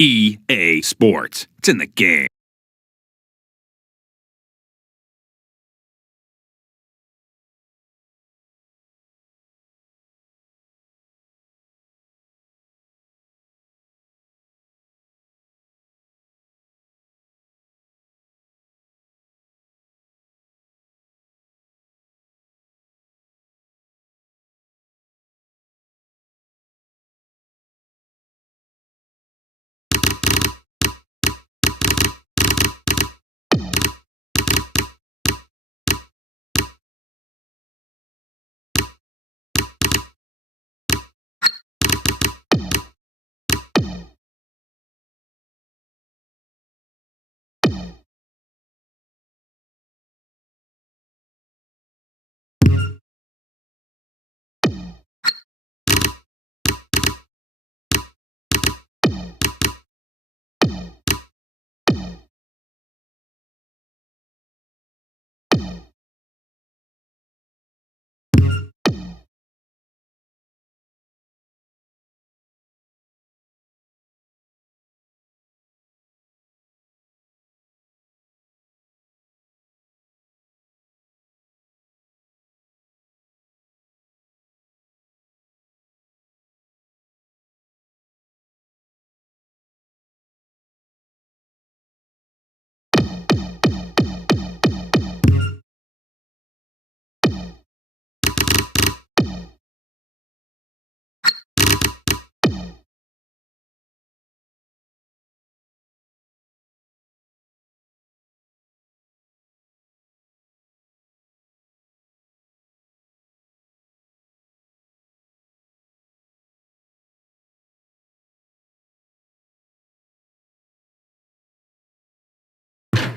EA Sports. It's in the game.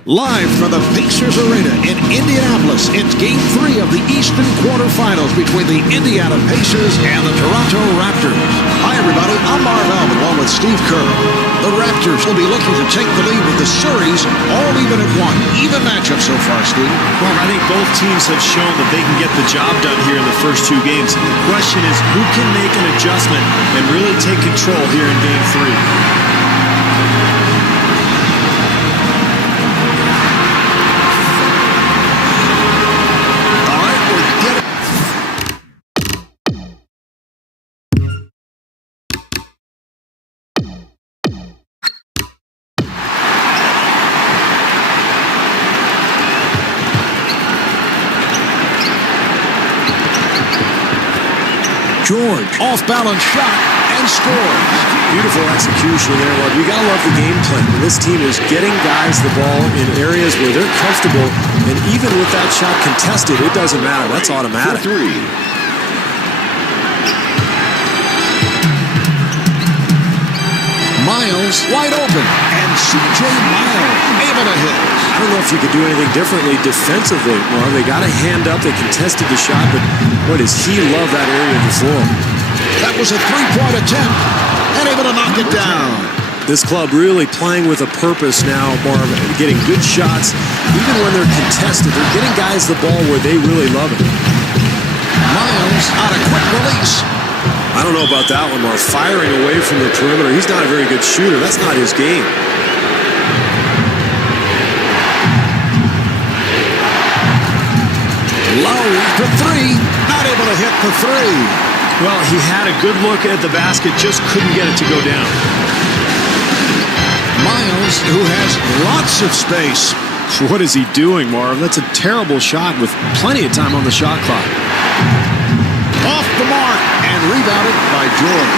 Live from the Pacers Arena in Indianapolis, it's Game 3 of the Eastern quarterfinals between the Indiana Pacers and the Toronto Raptors. Hi, everybody. I'm Marv Albert, along with Steve Kerr. The Raptors will be looking to take the lead with the series all even at one. Even matchup so far, Steve. Well, I think both teams have shown that they can get the job done here in the first two games. The question is, who can make an adjustment and really take control here in Game 3? George, off-balance shot, and scores. Beautiful execution there, Mark. You gotta love the game plan. This team is getting guys the ball in areas where they're comfortable, and even with that shot contested, it doesn't matter. That's automatic. For three. Miles wide open, and C.J. Miles able to hit. I don't know if you could do anything differently defensively, Mark. They got a hand up, they contested the shot, but boy, does he love that area of the floor. That was a three-point attempt, and able to knock it down. This club really playing with a purpose now, Marv, getting good shots. Even when they're contested, they're getting guys the ball where they really love it. Miles on a quick release. I don't know about that one, Marv. Firing away from the perimeter. He's not a very good shooter. That's not his game. Lowry for three. Not able to hit the three. Well, he had a good look at the basket, just couldn't get it to go down. Miles, who has lots of space. What is he doing, Marv? That's a terrible shot with plenty of time on the shot clock. Off the mark and rebounded by George.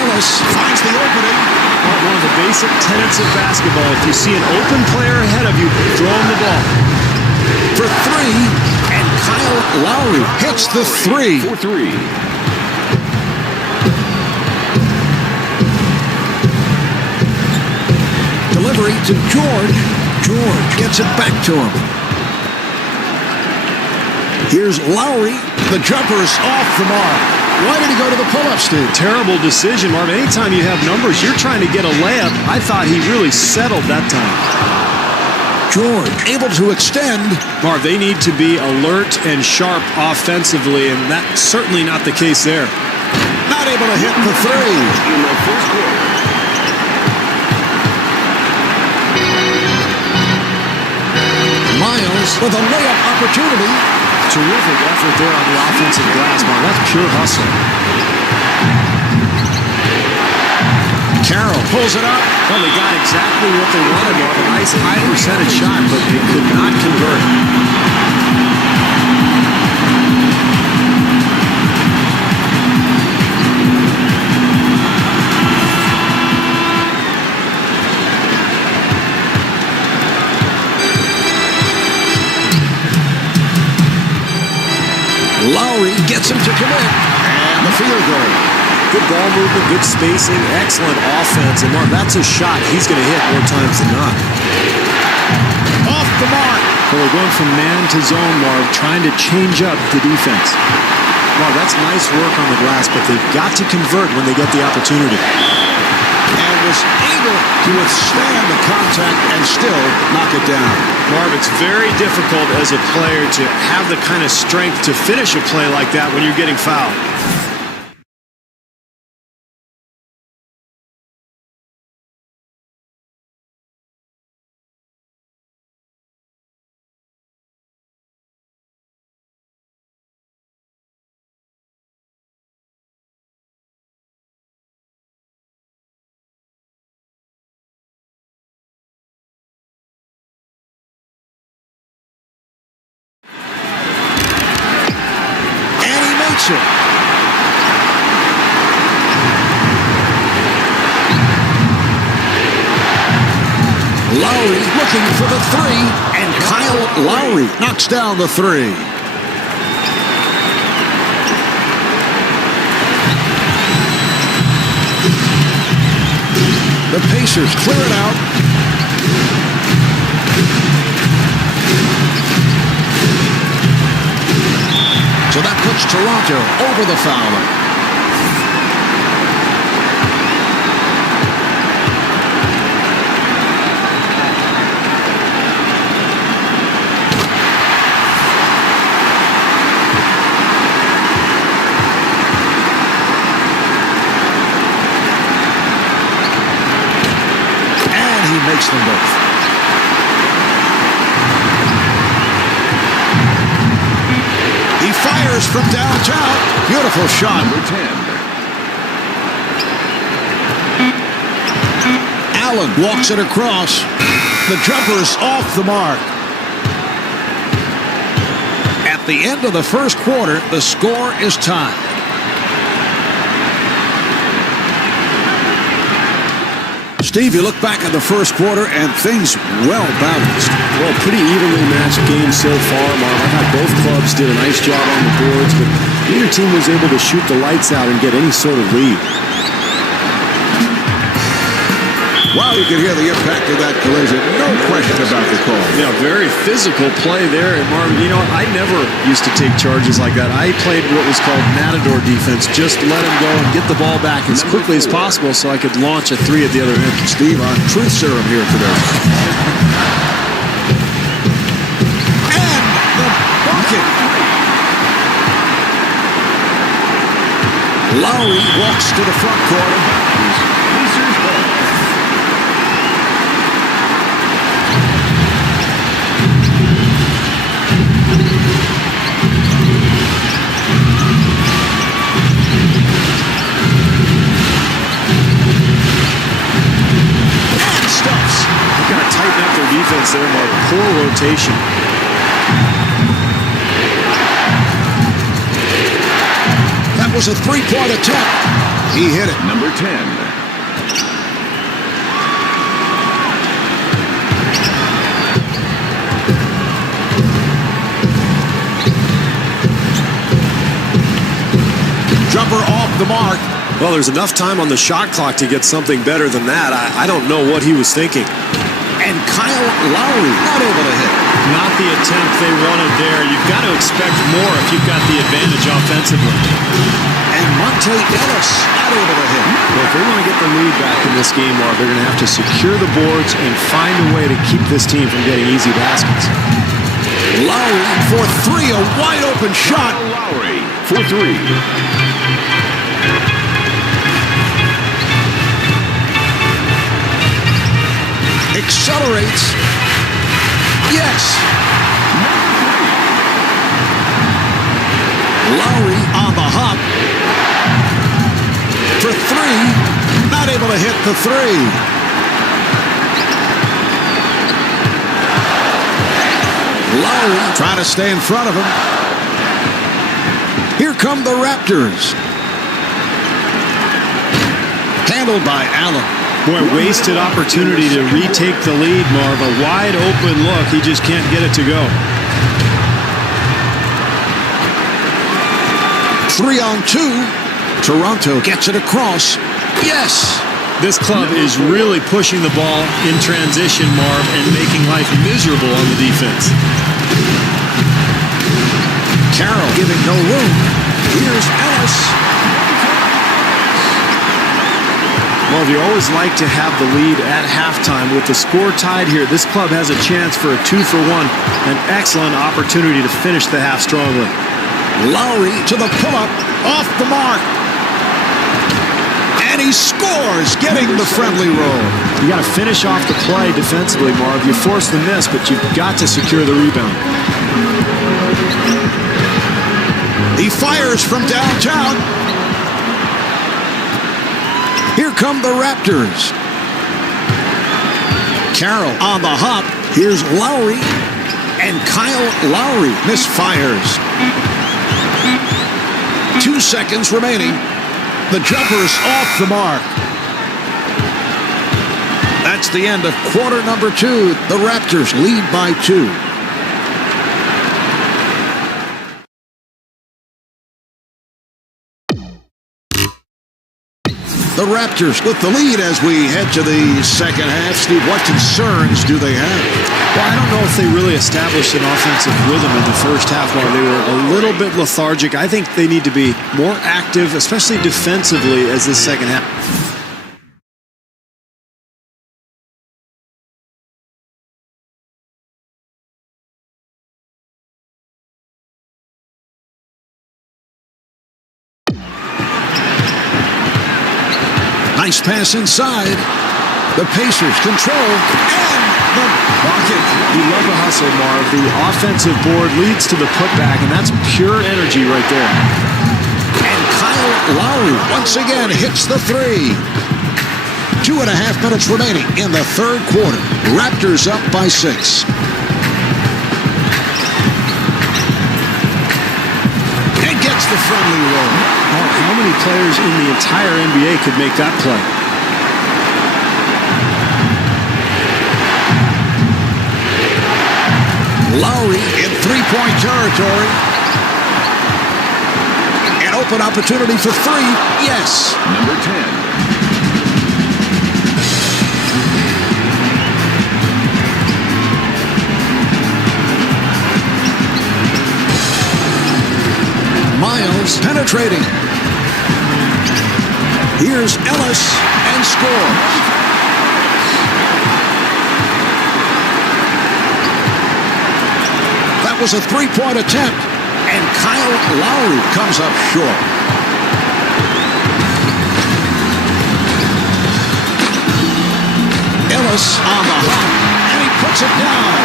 Ellis finds the opening. One of the basic tenets of basketball, if you see an open player ahead of you, throw him the ball. For three, and Kyle Lowry hits the three. For three. Delivery to George. George gets it back to him. Here's Lowry. The jumper's off the mark. Why did he go to the pull-up, Steve? Terrible decision, Marv. Anytime you have numbers, you're trying to get a layup. I thought he really settled that time. George able to extend. Marv, they need to be alert and sharp offensively, and that's certainly not the case there. not able to hit the three. In the first quarter. Miles with a layup opportunity. Terrific effort there on the offensive glass, Mark. That's pure hustle. Carroll pulls it up. Well, they got exactly what they wanted, Mark. A nice high percentage shot, but they could not convert. Lowry gets him to commit. And the field goal. Good ball movement, good spacing, excellent offense. And Mark, that's a shot he's going to hit more times than not. Off the mark. Well, they're going from man to zone, Mark, trying to change up the defense. Mark, that's nice work on the glass, but they've got to convert when they get the opportunity. And was able to withstand the contact and still knock it down. Marv, it's very difficult as a player to have the kind of strength to finish a play like that when you're getting fouled. Lowry looking for the three, and Kyle Lowry knocks down the three. The Pacers clear it out. So that puts Toronto over the foul line. Makes them both. He fires from downtown. Beautiful shot. Number 10. Allen walks it across. The jumper's off the mark. At the end of the first quarter, the score is tied. Steve, you look back at the first quarter and things well balanced. Well, pretty evenly matched game so far, Mark. I thought both clubs did a nice job on the boards, but neither team was able to shoot the lights out and get any sort of lead. Wow, you can hear the impact of that collision. No question about the call. Yeah, very physical play there. And Marvin, you know, I never used to take charges like that. I played what was called matador defense. Just let him go and get the ball back as quickly as possible so I could launch a three at the other end. Steve on truth serum here today. And the bucket. Lowry walks to the front court. Pacers ball. Defense there, Mark. Poor rotation. That was a three-point attempt. He hit it. Number 10. Jumper off the mark. Well, there's enough time on the shot clock to get something better than that. I don't know what he was thinking. And Kyle Lowry not able to hit. Not the attempt they wanted there. You've got to expect more if you've got the advantage offensively. And Monte Ellis not able to hit. Well, if they want to get the lead back in this game, Mark, they're going to have to secure the boards and find a way to keep this team from getting easy baskets. Lowry for three, a wide open shot. Lowry for three. Accelerates. Yes. Lowry on the hop. For three. Not able to hit the three. Lowry trying to stay in front of him. Here come the Raptors. Handled by Allen. Boy, wasted opportunity to retake the lead, Marv. A wide open look. He just can't get it to go. 3-on-2. Toronto gets it across. Yes. This club is really pushing the ball in transition, Marv, and making life miserable on the defense. Carroll giving no room. Here's Ellis. Marv, you always like to have the lead at halftime. With the score tied here, this club has a chance for a 2-for-1. An excellent opportunity to finish the half strongly. Lowry to the pull-up. Off the mark. And he scores, getting the friendly roll. You got to finish off the play defensively, Marv. You force the miss, but you've got to secure the rebound. He fires from downtown. Here come the Raptors. Carroll on the hop. Here's Lowry. And Kyle Lowry misfires. 2 seconds remaining. The jumper's off the mark. That's the end of quarter number 2. The Raptors lead by 2. The Raptors with the lead as we head to the second half. Steve, what concerns do they have? Well, I don't know if they really established an offensive rhythm in the first half while they were a little bit lethargic. I think they need to be more active, especially defensively, as this second half. Nice pass inside. The Pacers control and the bucket. You love the hustle, Marv. The offensive board leads to the putback, and that's pure energy right there. And Kyle Lowry once again hits the three. 2.5 minutes remaining in the third quarter. Raptors up by 6. And gets the friendly roll. How many players in the entire NBA could make that play? Lowry in three-point territory. An open opportunity for three. Yes. Number 10. Miles penetrating. Here's Ellis and scores. That was a three-point attempt, and Kyle Lowry comes up short. Ellis on the hop, and he puts it down.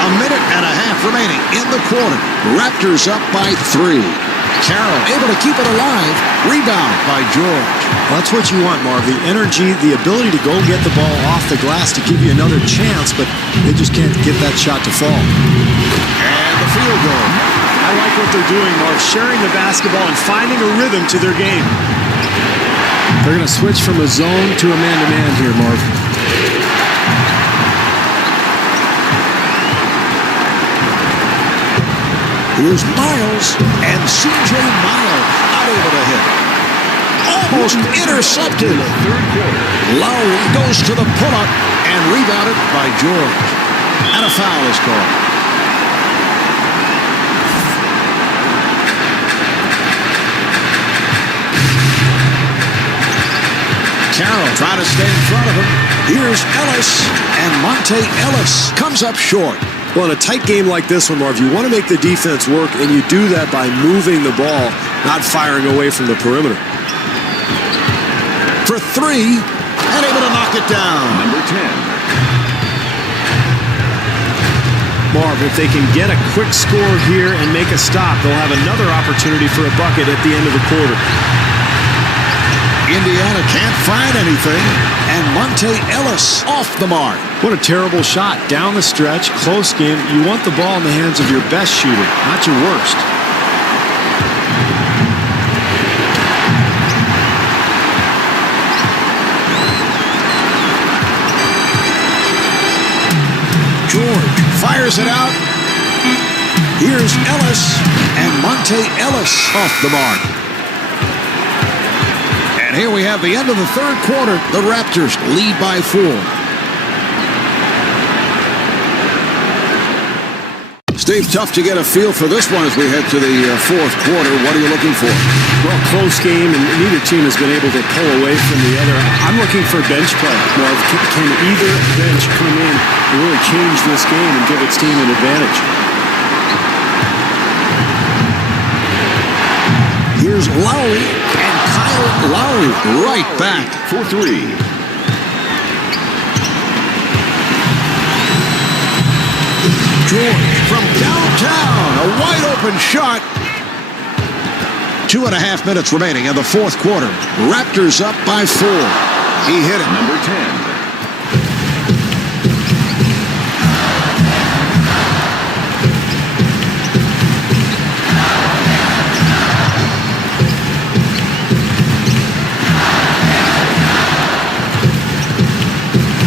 A minute and a half remaining in the quarter. Raptors up by 3. Carroll able to keep it alive. Rebound by George. Well, that's what you want, Marv. The energy, the ability to go get the ball off the glass to give you another chance, but they just can't get that shot to fall. And the field goal. I like what they're doing, Marv, sharing the basketball and finding a rhythm to their game. They're going to switch from a zone to a man-to-man here, Marv. Here's Miles, and C.J. Miles not able to hit. Almost intercepted. Third quarter. Lowry goes to the pull-up and rebounded by George. And a foul is called. Carroll trying to stay in front of him. Here's Ellis, and Monte Ellis comes up short. Well, in a tight game like this one, Marv, you want to make the defense work, and you do that by moving the ball, not firing away from the perimeter. For three, and able to knock it down. Number 10. Marv, if they can get a quick score here and make a stop, they'll have another opportunity for a bucket at the end of the quarter. Indiana can't find anything, and Monte Ellis off the mark. What a terrible shot. Down the stretch, close game. You want the ball in the hands of your best shooter, not your worst. George fires it out. Here's Ellis, and Monte Ellis off the mark. And here we have the end of the third quarter. The Raptors lead by 4. Steve, tough to get a feel for this one as we head to the fourth quarter. What are you looking for? Well, close game, and neither team has been able to pull away from the other. I'm looking for bench play. Marv, can either bench come in and really change this game and give its team an advantage? Here's Lowry, and Kyle Lowry right back. For 3. George from downtown, a wide open shot. 2.5 minutes remaining in the fourth quarter. Raptors up by 4. He hit it. Number 10.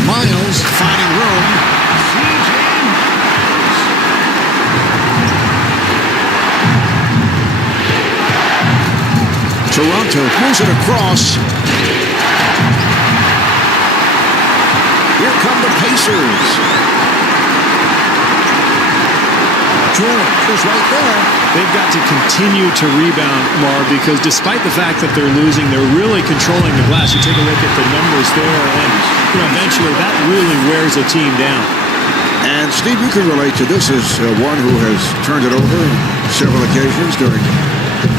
Miles finding room. Toronto moves it across. Here come the Pacers. George is right there. They've got to continue to rebound, Marv, because despite the fact that they're losing, they're really controlling the glass. You take a look at the numbers there, and eventually that really wears a team down. And Steve, you can relate to this as one who has turned it over on several occasions during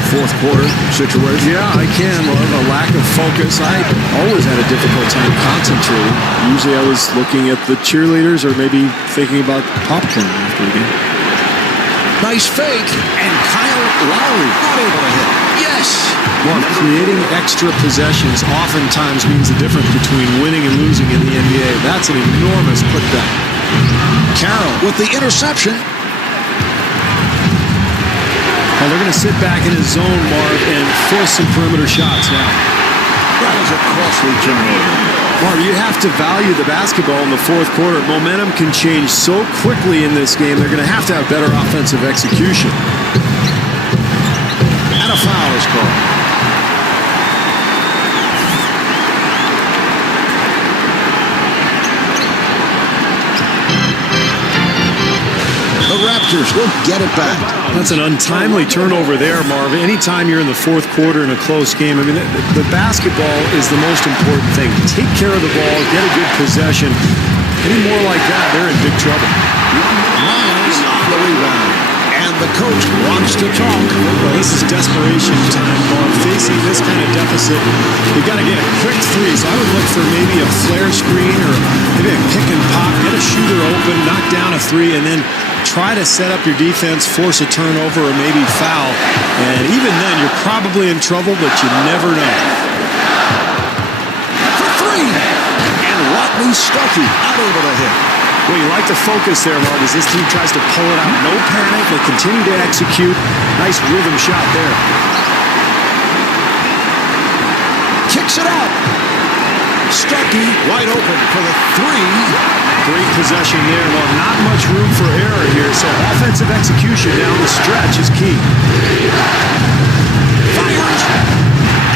fourth quarter situation. Yeah, I can. A lack of focus. I always had a difficult time concentrating. Usually I was looking at the cheerleaders or maybe thinking about popcorn after the game. Nice fake, and Kyle Lowry not able to hit. Yes! Well, creating extra possessions oftentimes means the difference between winning and losing in the NBA. That's an enormous putback. Carroll with the interception. Well, they're going to sit back in his zone, Marv, and force some perimeter shots now. That is a costly turnover. Marv, you have to value the basketball in the fourth quarter. Momentum can change so quickly in this game. They're going to have better offensive execution. And a foul is called. The Raptors will get it back. That's an untimely turnover there, Marv. Anytime you're in the fourth quarter in a close game, I mean, the basketball is the most important thing. Take care of the ball, get a good possession. Any more like that, they're in big trouble. Miles on the rebound. And the coach wants to talk. Well, this is desperation time, Marv. Facing this kind of deficit, you've got to get a quick three. So I would look for maybe a flare screen or maybe a pick and pop. Get a shooter open, knock down a three, and then try to set up your defense, force a turnover, or maybe foul. And even then, you're probably in trouble, but you never know. For 3. And Rodney Stuckey not able to hit. Well, you like the focus there, Marv, as this team tries to pull it out. No panic. They continue to execute. Nice rhythm shot there. Kicks it out. Stuckey wide open for the 3. Great possession there. Well, not much room for error here, so offensive execution down the stretch is key. Fires.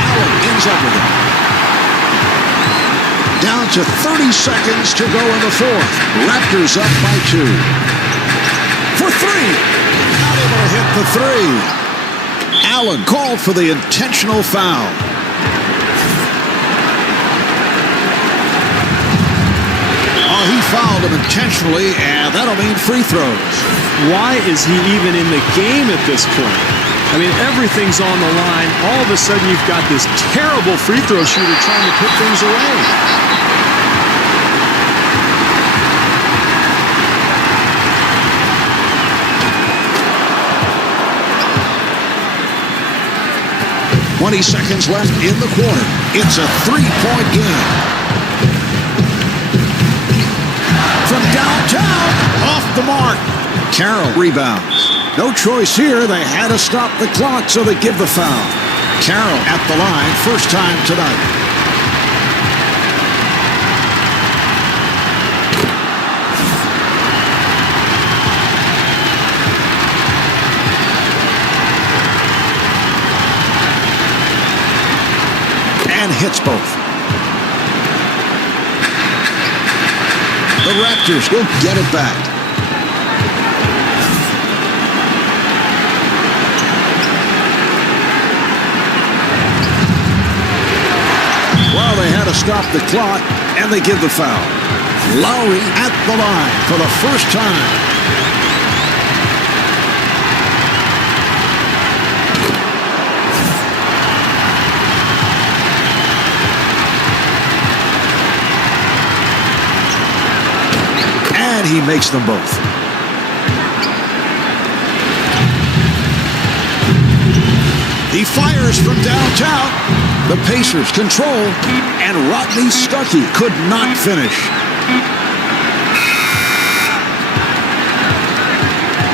Allen ends up with it. Down to 30 seconds to go in the fourth. Raptors up by 2. For 3. Not able to hit the 3. Allen called for the intentional foul. Oh, he fouled him intentionally, and that'll mean free throws. Why is he even in the game at this point? I mean, everything's on the line. All of a sudden, you've got this terrible free throw shooter trying to put things away. 20 seconds left in the quarter. It's a three-point game. From downtown, off the mark. Carroll rebounds. No choice here. They had to stop the clock, so they give the foul. Carroll at the line, first time tonight. And hits both. The Raptors will get it back. Well, they had to stop the clock, and they give the foul. Lowry at the line for the first time. And he makes them both. He fires from downtown. The Pacers control, and Rodney Stuckey could not finish.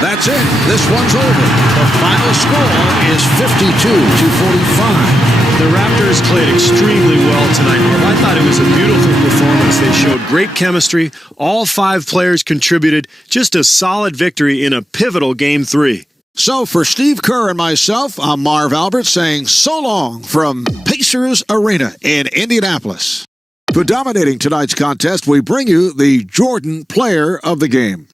That's it. This one's over. The final score is 52-45. The Raptors played extremely well tonight. I thought it was a beautiful performance. They showed great chemistry. All 5 players contributed. Just a solid victory in a pivotal Game 3. So for Steve Kerr and myself, I'm Marv Albert saying so long from Pacers Arena in Indianapolis. For dominating tonight's contest, we bring you the Jordan Player of the Game.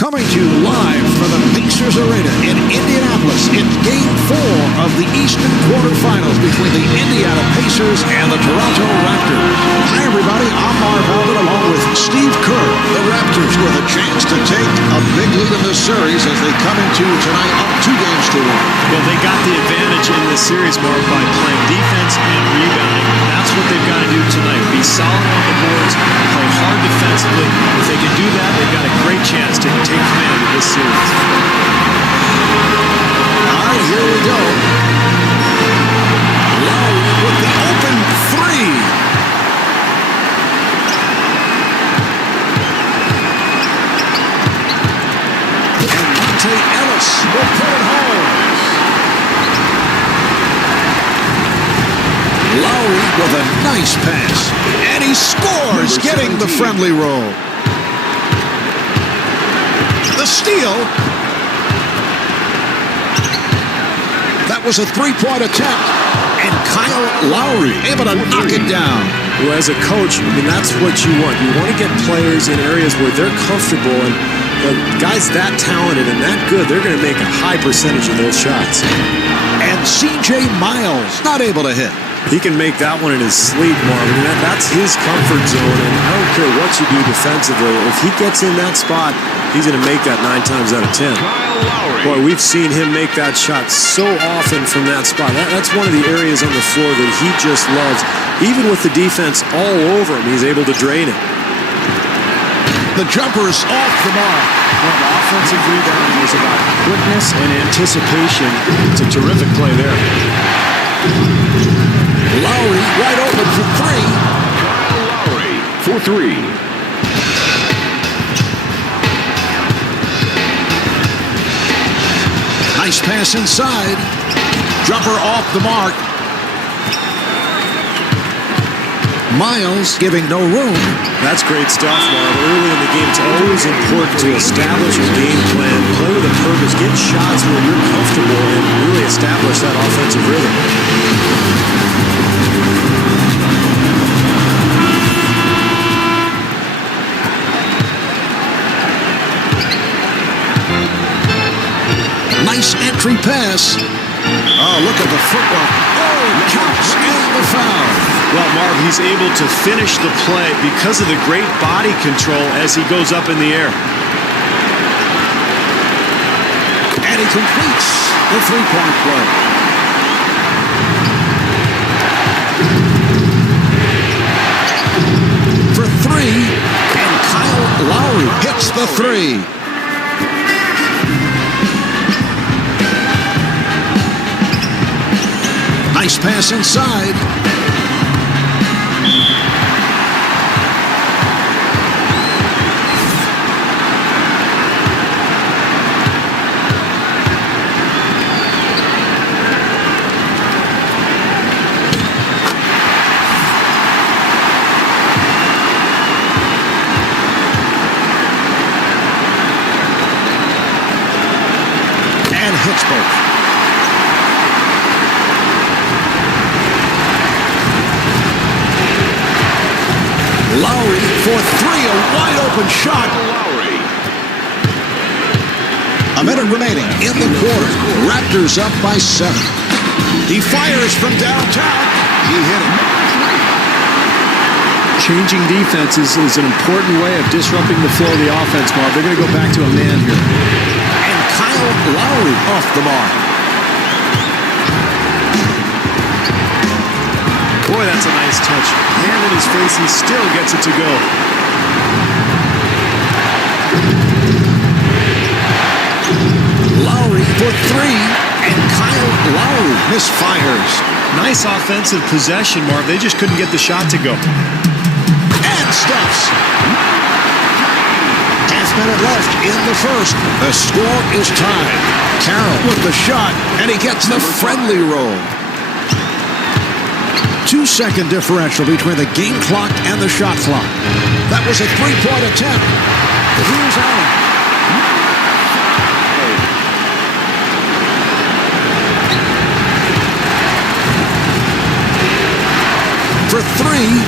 Coming to you live from the Pacers Arena in Indianapolis, it's Game 4 of the Eastern quarterfinals between the Indiana Pacers and the Toronto Raptors. Hi, everybody. I'm Marv Albert along with Steve Kerr. The Raptors with a chance to take a big lead in this series as they come into tonight up 2-1. Well, they got the advantage in this series, Mark, by playing defense and rebounding. That's what they've got to do tonight. Be solid on the boards, play hard defensively. If they can do that, they've got a great chance to take command of this series. All right, here we go. Lowry with the open three. And Monte Ellis will put it home. Lowry with a nice pass. And he scores, getting the friendly roll. The steal. That was a three-point attempt. And Kyle Lowry able to knock it down. Well, as a coach, I mean, that's what you want. You want to get players in areas where they're comfortable. And Guys that talented and that good, they're going to make a high percentage of those shots. And C.J. Miles not able to hit. He can make that one in his sleep, Marvin. That's his comfort zone, and I don't care what you do defensively. If he gets in that spot, he's going to make that 9 times out of 10. Boy, we've seen him make that shot so often from that spot. That's one of the areas on the floor that he just loves. Even with the defense all over him, he's able to drain it. The jumper is off the mark. Well, the offensive rebounding is about quickness and anticipation. It's a terrific play there. Lowry wide open for three. Lowry for three. Nice pass inside. Jumper off the mark. Miles giving no room. That's great stuff, Marv. Early in the game, it's always important to establish a game plan, play with a purpose, get shots where you're comfortable, and really establish that offensive rhythm. Nice entry pass. Oh, look at the footwork. Oh, counts in the foul. Well, Marv, he's able to finish the play because of the great body control as he goes up in the air. And he completes the three-point play. For three, and Kyle Lowry hits the three. Nice pass inside. And hits both. Lowry for three, a wide-open shot. Lowry. A minute remaining in the quarter. Raptors up by 7. He fires from downtown. He hit it. Changing defenses is an important way of disrupting the flow of the offense, Marv. They're going to go back to a man here. And Kyle Lowry off the mark. Boy, that's a nice touch. Hand in his face, he still gets it to go. Lowry for three, and Kyle Lowry misfires. Nice offensive possession, Marv. They just couldn't get the shot to go. And stuffs. Half-minute left in the first. The score is tied. Carroll with the shot, and he gets the friendly roll. 2-second differential between the game clock and the shot clock. That was a three-point attempt. Here's Allen. For three,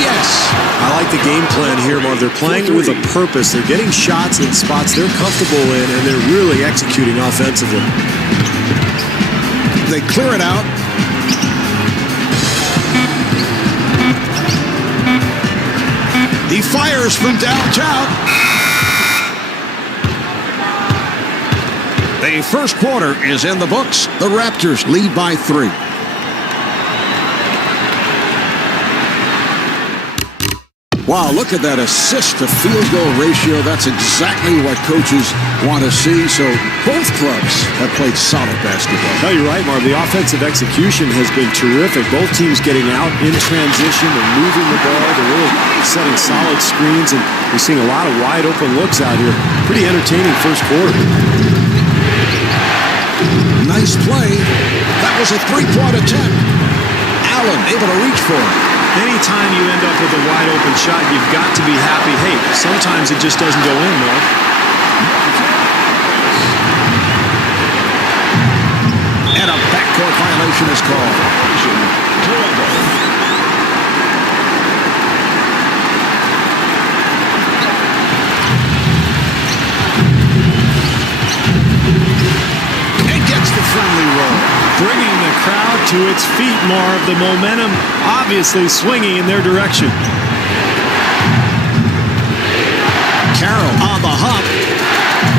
yes. I like the game plan here, Marv. They're playing with a purpose. They're getting shots in spots they're comfortable in, and they're really executing offensively. They clear it out. He fires from downtown. The first quarter is in the books. The Raptors lead by 3. Wow, look at that assist-to-field goal ratio. That's exactly what coaches want to see. So both clubs have played solid basketball. No, you're right, Marv. The offensive execution has been terrific. Both teams getting out in transition and moving the ball. They're really setting solid screens, and we're seeing a lot of wide-open looks out here. Pretty entertaining first quarter. Nice play. That was a three-point attempt. Allen able to reach for it. Anytime you end up with a wide-open shot, you've got to be happy. Hey, sometimes it just doesn't go in, Marv. And a backcourt violation is called. to its feet, Marv. The momentum obviously swinging in their direction. Carroll on the hop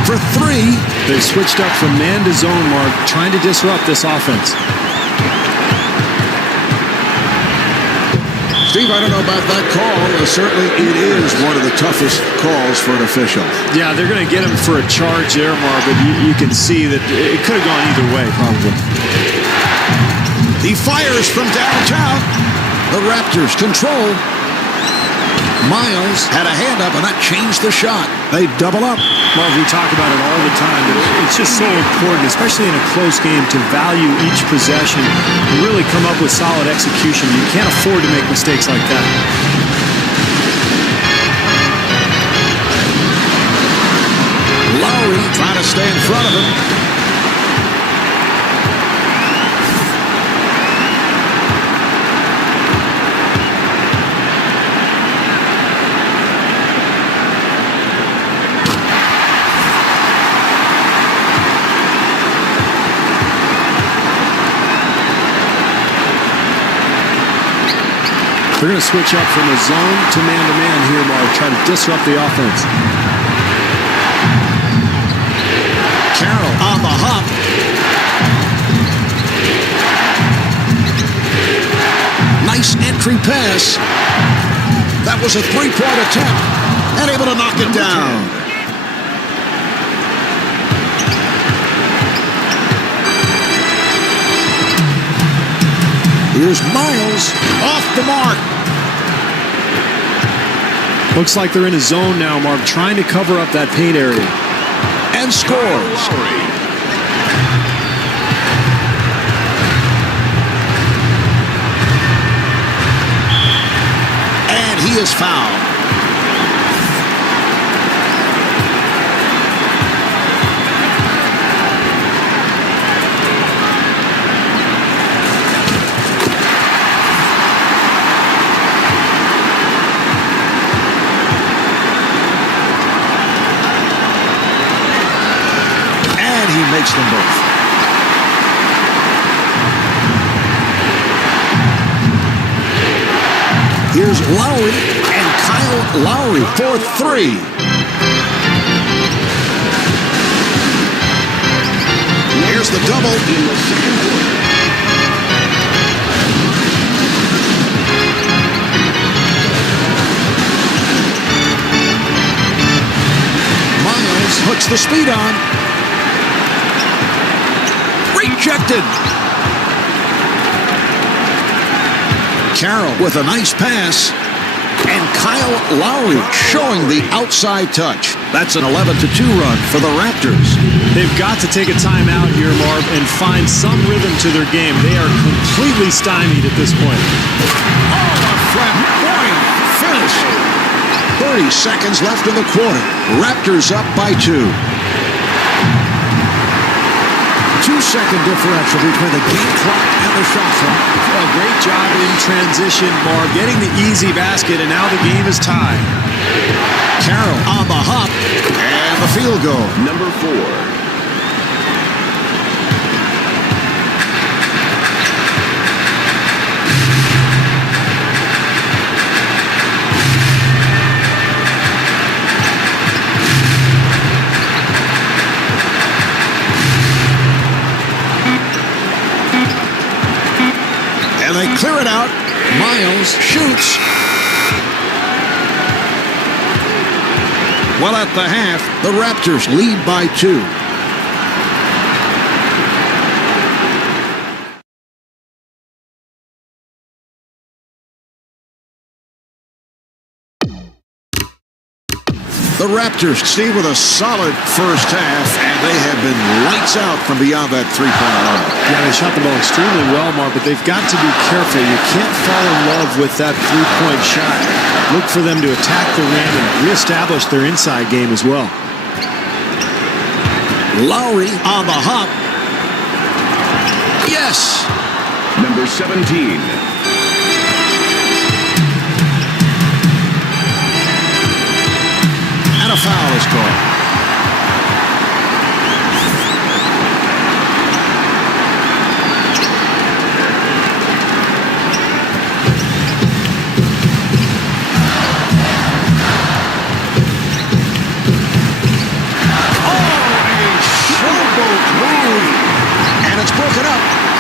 for three. They've switched up from man to zone, Marv, trying to disrupt this offense. Steve, I don't know about that call. Certainly it is one of the toughest calls for an official. Yeah, they're going to get him for a charge there, Marv, but you can see that it could have gone either way, probably. He fires from downtown. The Raptors control. Miles had a hand up, and that changed the shot. They double up. Marv, we talk about it all the time, but it's just so important, especially in a close game, to value each possession and really come up with solid execution. You can't afford to make mistakes like that. Lowry trying to stay in front of him. They're going to switch up from a zone to man here, Mark, trying to disrupt the offense. Carroll on the hop. Nice entry pass. That was a three-point attempt, and able to knock it down. Here's Miles off the mark. Looks like they're in a zone now, Marv, trying to cover up that paint area. And scores. And he is fouled. Makes them both. Here's Lowry and Kyle Lowry for three. Here's the double in the second quarter. Miles puts the speed on. Rejected. Carroll with a nice pass. And Kyle Lowry showing the outside touch. That's an 11-2 run for the Raptors. They've got to take a timeout here, Marv, and find some rhythm to their game. They are completely stymied at this point. Oh, a flamboyant finish. 30 seconds left in the quarter. Raptors up by 2. 2-second differential between the game clock and the shot clock. A great job in transition, Marv, getting the easy basket, and now the game is tied. Carroll on the hop, and the field goal. Number 4. And they clear it out. Miles shoots. Well, at the half, the Raptors lead by 2. The Raptors, Steve, with a solid first half, and they have been lights out from beyond that three-point line. Yeah, they shot the ball extremely well, Mark, but they've got to be careful. You can't fall in love with that three-point shot. Look for them to attack the rim and reestablish their inside game as well. Lowry on the hop. Yes. Number 17. And a foul is called.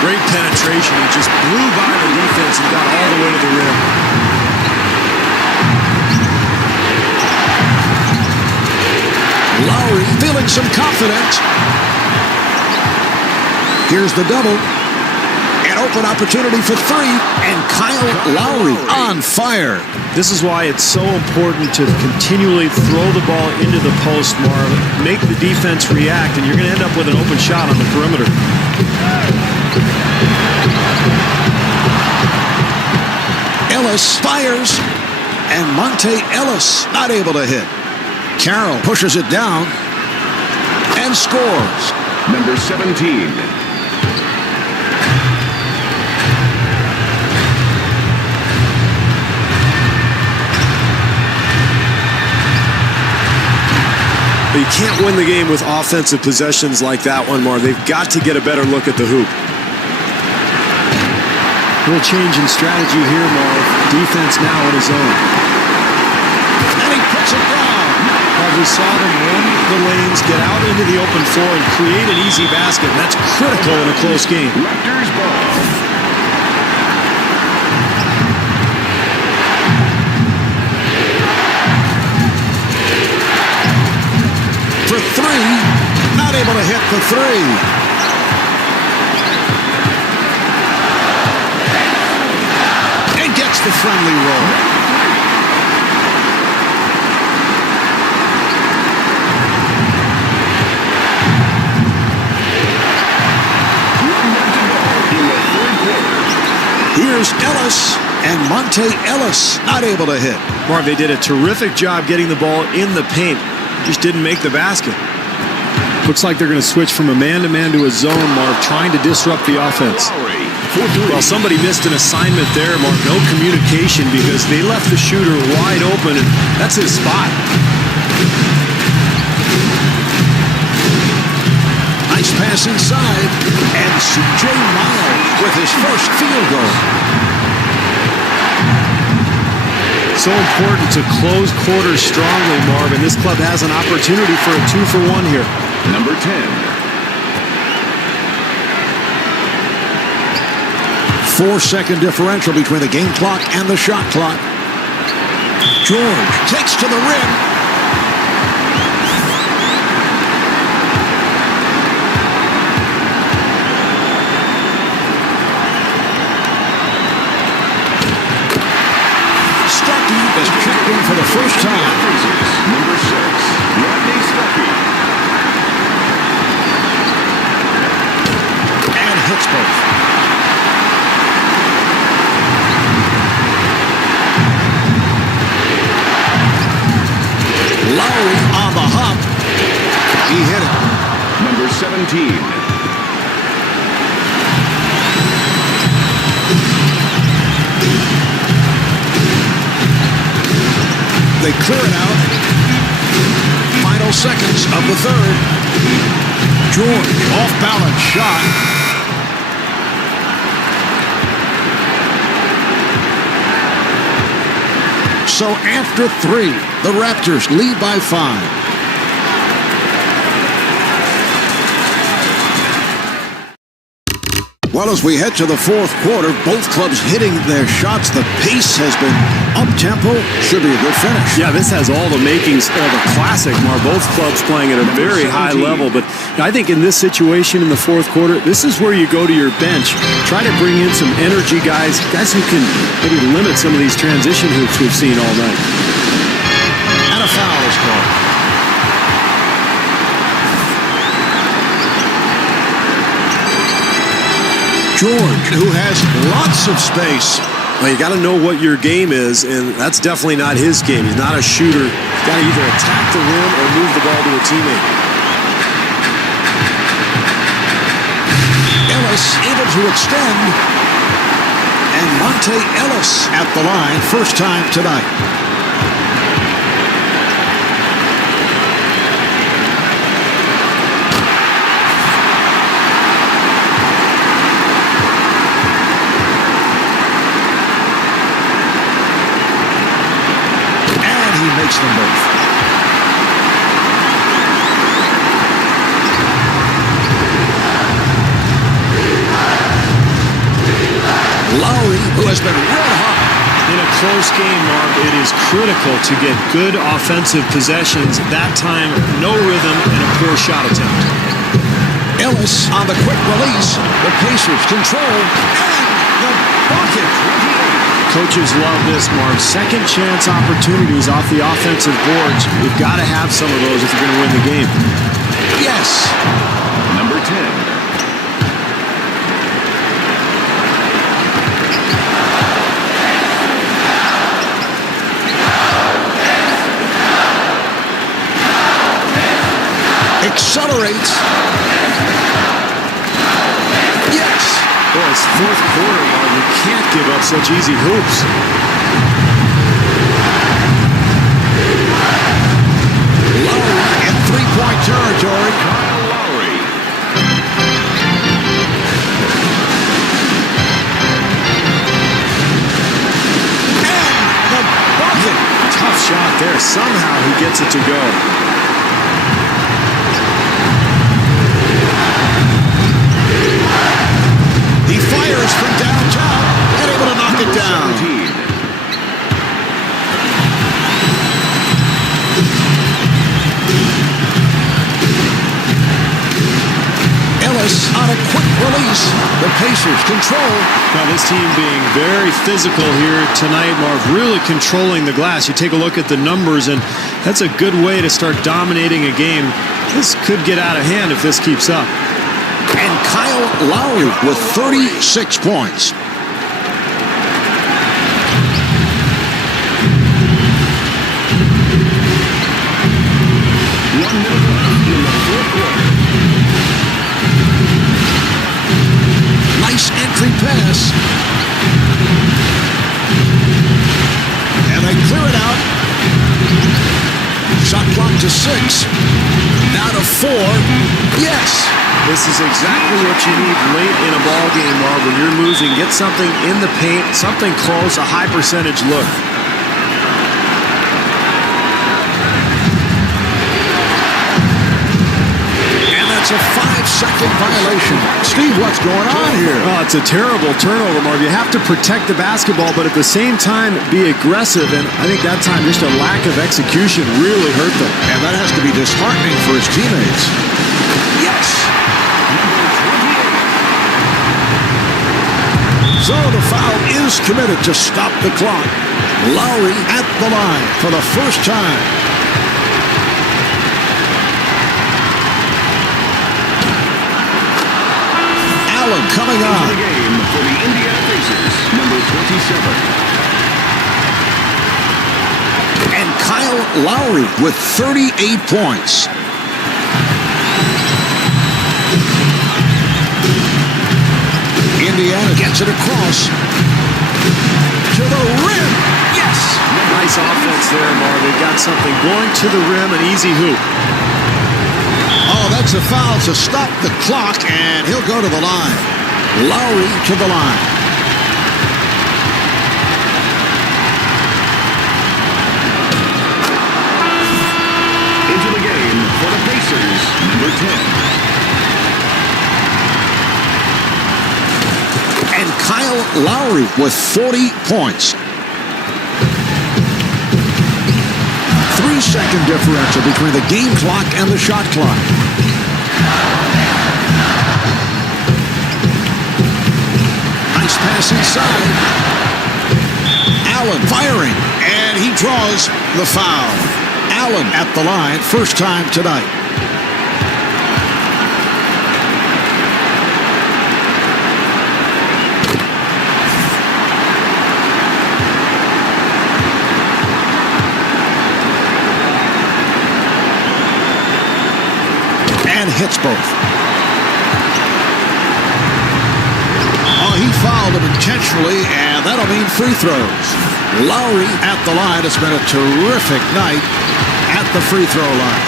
Great penetration. He just blew by the defense and got all the way to the rim. Lowry feeling some confidence. Here's the double. An open opportunity for three. And Kyle Lowry on fire. This is why it's so important to continually throw the ball into the post, Marv. Make the defense react, and you're going to end up with an open shot on the perimeter. Ellis fires. And Monte Ellis not able to hit. Carroll pushes it down and scores. Number 17. But you can't win the game with offensive possessions like that one, Marv. They've got to get a better look at the hoop. A little change in strategy here, Marv. Defense now in his own. And he puts it down. We saw them run the lanes, get out into the open floor, and create an easy basket. And that's critical in a close game. Raptors ball. For three. Not able to hit the three. And gets the friendly roll. Here's Ellis, and Monte Ellis not able to hit. Marv, they did a terrific job getting the ball in the paint. Just didn't make the basket. Looks like they're going to switch from a man-to-man to a zone, Marv, trying to disrupt the offense. Well, somebody missed an assignment there, Marv. No communication because they left the shooter wide open, and that's his spot. Nice pass inside, and C.J. Miles with his first field goal. So important to close quarters strongly, Marv, and this club has an opportunity for a 2-for-1 here. Number 10. 4-second differential between the game clock and the shot clock. George takes to the rim. Is checked in for the first time. Number 6, Rodney Stuckey. And hits both. Lowry on the hop. He hit it. Number 17. They clear it out. Final seconds of the third. George, off-balance shot. So after three, the Raptors lead by 5. Well, as we head to the fourth quarter, both clubs hitting their shots. The pace has been up-tempo. Should be a good finish. Yeah, this has all the makings of a classic, Marv. Both clubs playing at a very high level. But I think in this situation in the fourth quarter, this is where you go to your bench. Try to bring in some energy guys who can maybe limit some of these transition hoops we've seen all night. And a foul is called. George, who has lots of space. Well, you got to know what your game is, and that's definitely not his game. He's not a shooter. He's got to either attack the rim or move the ball to a teammate. Ellis able to extend. And Monte Ellis at the line, first time tonight. Makes them both. has been red hot. In a close game, Marv, it is critical to get good offensive possessions. That time, no rhythm and a poor shot attempt. Ellis on the quick release. The Pacers control. And the bucket. Coaches love this, Marv. Second chance opportunities off the offensive boards. You've got to have some of those if you're going to win the game. Yes. Number 10. Accelerates. Yes. Boy, it's fourth quarter, Marv. You can't give up such easy hoops. Lowry in three-point territory. Kyle Lowry. And the bucket. Tough shot there. Somehow he gets it to go. He fires from downtown and able to knock it down. 17. Ellis on a quick release. The Pacers control. Now this team being very physical here tonight, Marv, really controlling the glass. You take a look at the numbers, and that's a good way to start dominating a game. This could get out of hand if this keeps up. And Kyle Lowry with 36 points. Nice entry pass. And they clear it out. Shot clock to 6. Now to 4. Yes. This is exactly what you need late in a ball game, Marv. When you're losing, get something in the paint, something close, a high percentage look. And that's a 5-second violation. Steve, what's going on here? Oh, it's a terrible turnover, Marv. You have to protect the basketball, but at the same time, be aggressive. And I think that time, just a lack of execution really hurt them. And that has to be disheartening for his teammates. Yes. So the foul is committed to stop the clock. Lowry at the line for the first time. Allen coming Into on. the game for the Indiana Pacers, number 27. And Kyle Lowry with 38 points. Indiana gets it across to the rim. Yes. Nice offense there, Marv. They got something going to the rim, an easy hoop. Oh, that's a foul to stop the clock, and he'll go to the line. Lowry to the line. Into the game for the Pacers, number 10. And Kyle Lowry with 40 points. 3-second differential between the game clock and the shot clock. Nice pass inside. Allen firing, and he draws the foul. Allen at the line, first time tonight. And hits both. Oh, he fouled him intentionally, and that'll mean free throws. Lowry at the line. It's been a terrific night at the free throw line.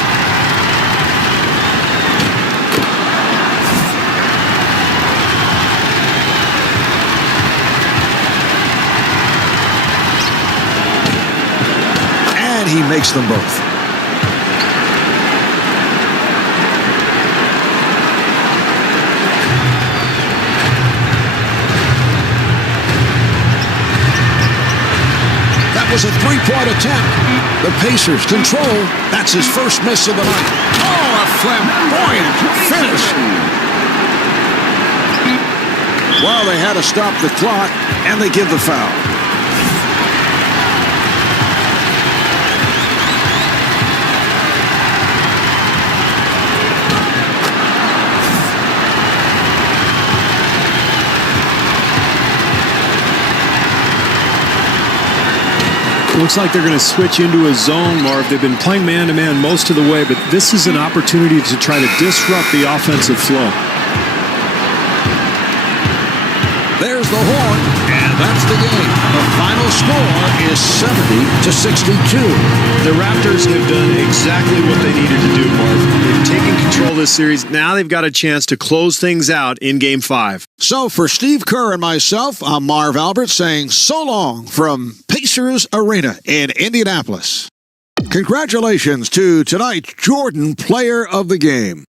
And he makes them both. There's a three-point attempt. The Pacers control. That's his first miss of the night. Oh, a flamboyant finish. Well, they had to stop the clock, and they give the foul. Looks like they're going to switch into a zone, Marv. They've been playing man-to-man most of the way, but this is an opportunity to try to disrupt the offensive flow. There's the horn, and that's the game. The final score is 70-62. The Raptors have done exactly what they needed to do, Marv. They've taken control of this series. Now they've got a chance to close things out in Game 5. So for Steve Kerr and myself, I'm Marv Albert saying so long from Pacers Arena in Indianapolis. Congratulations to tonight's Jordan Player of the Game.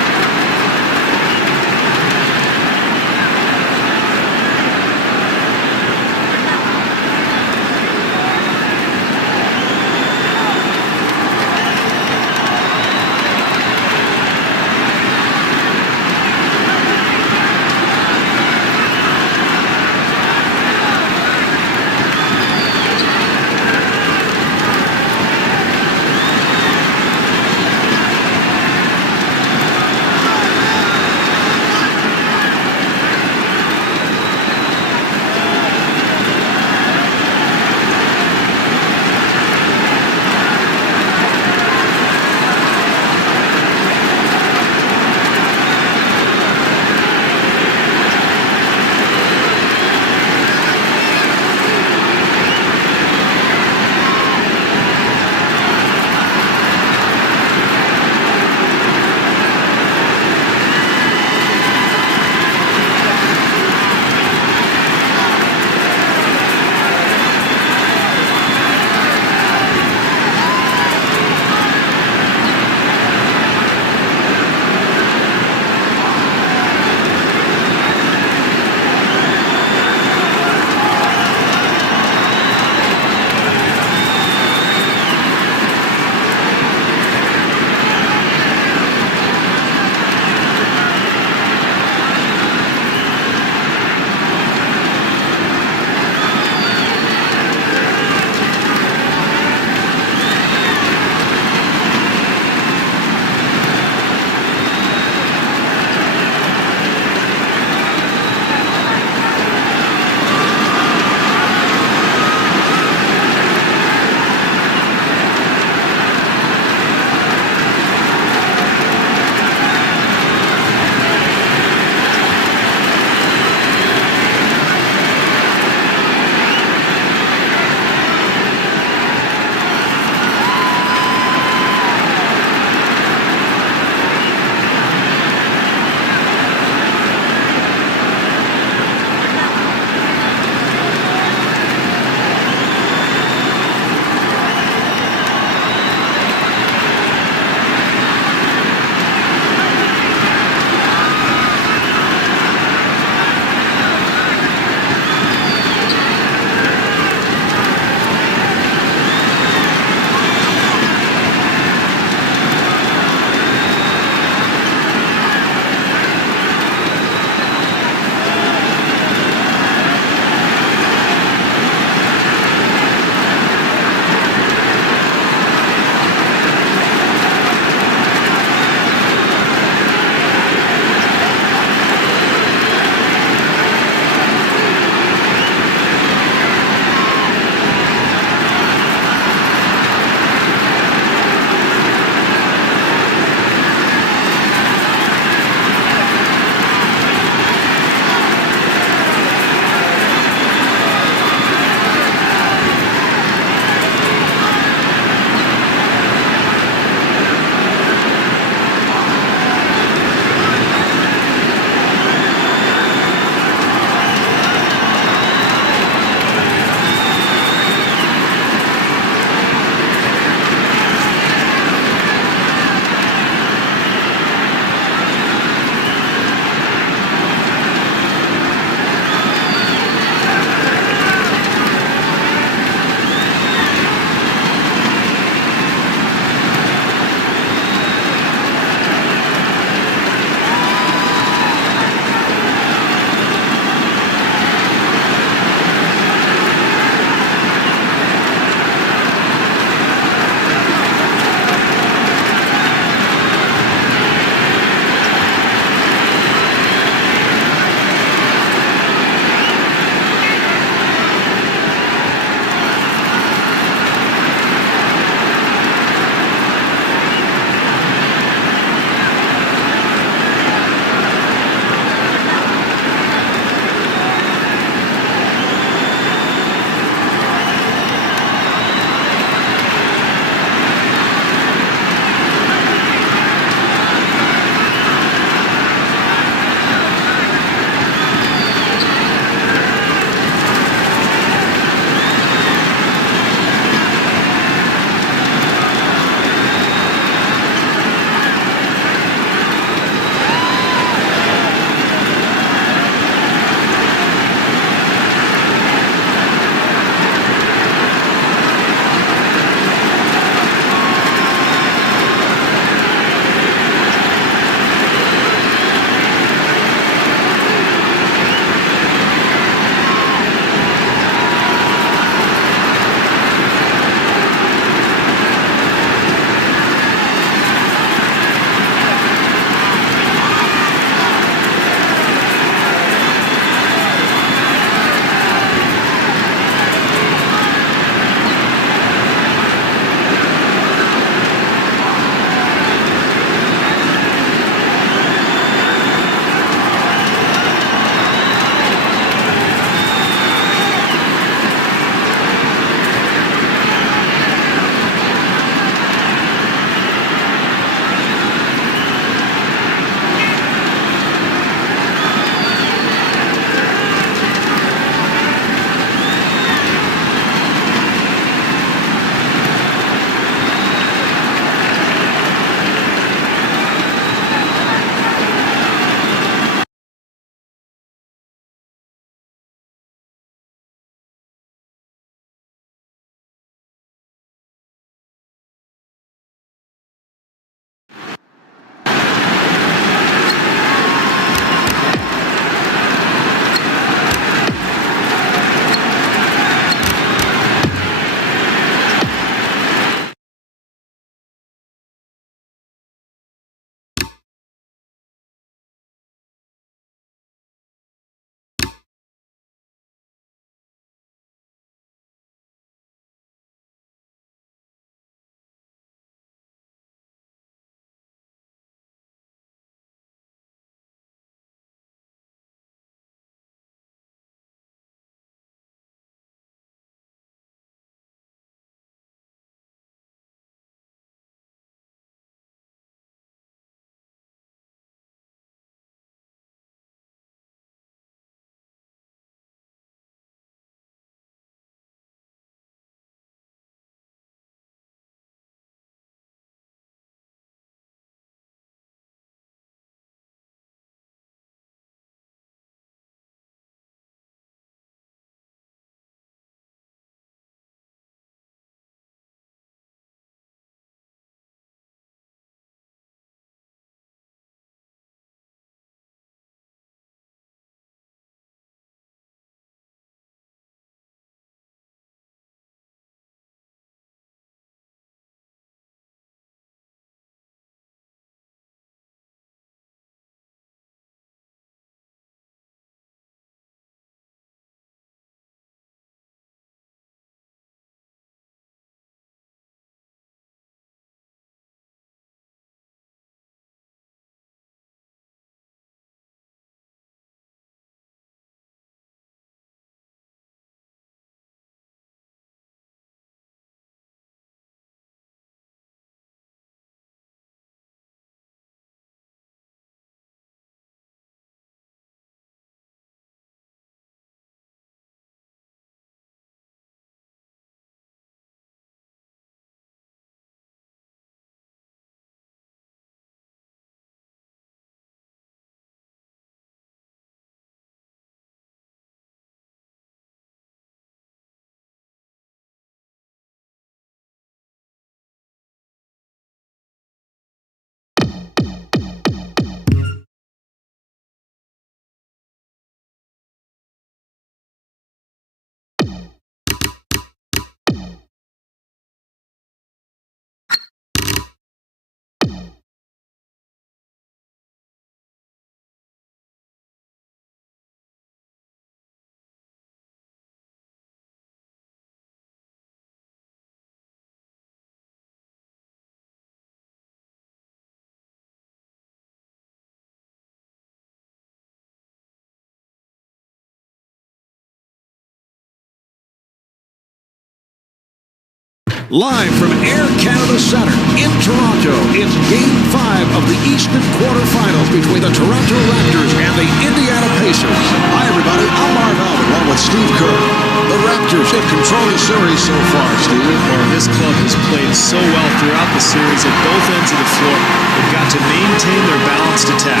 Live from Air Canada Centre in Toronto, it's Game 5 of the Eastern quarterfinals between the Toronto Raptors and the Indiana Pacers. Hi, everybody. I'm Marv Alvin, along with Steve Kerr. The Raptors have controlled the series so far, Steve. This club has played so well throughout the series at both ends of the floor. They've got to maintain their balanced attack.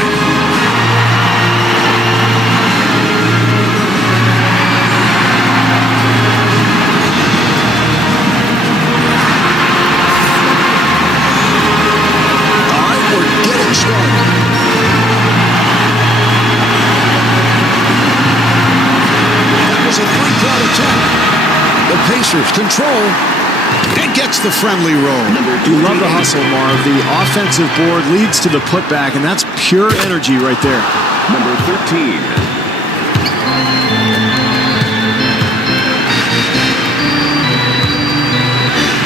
The Pacers control and gets the friendly roll. You love the hustle, Marv. The offensive board leads to the putback, and that's pure energy right there. Number 13.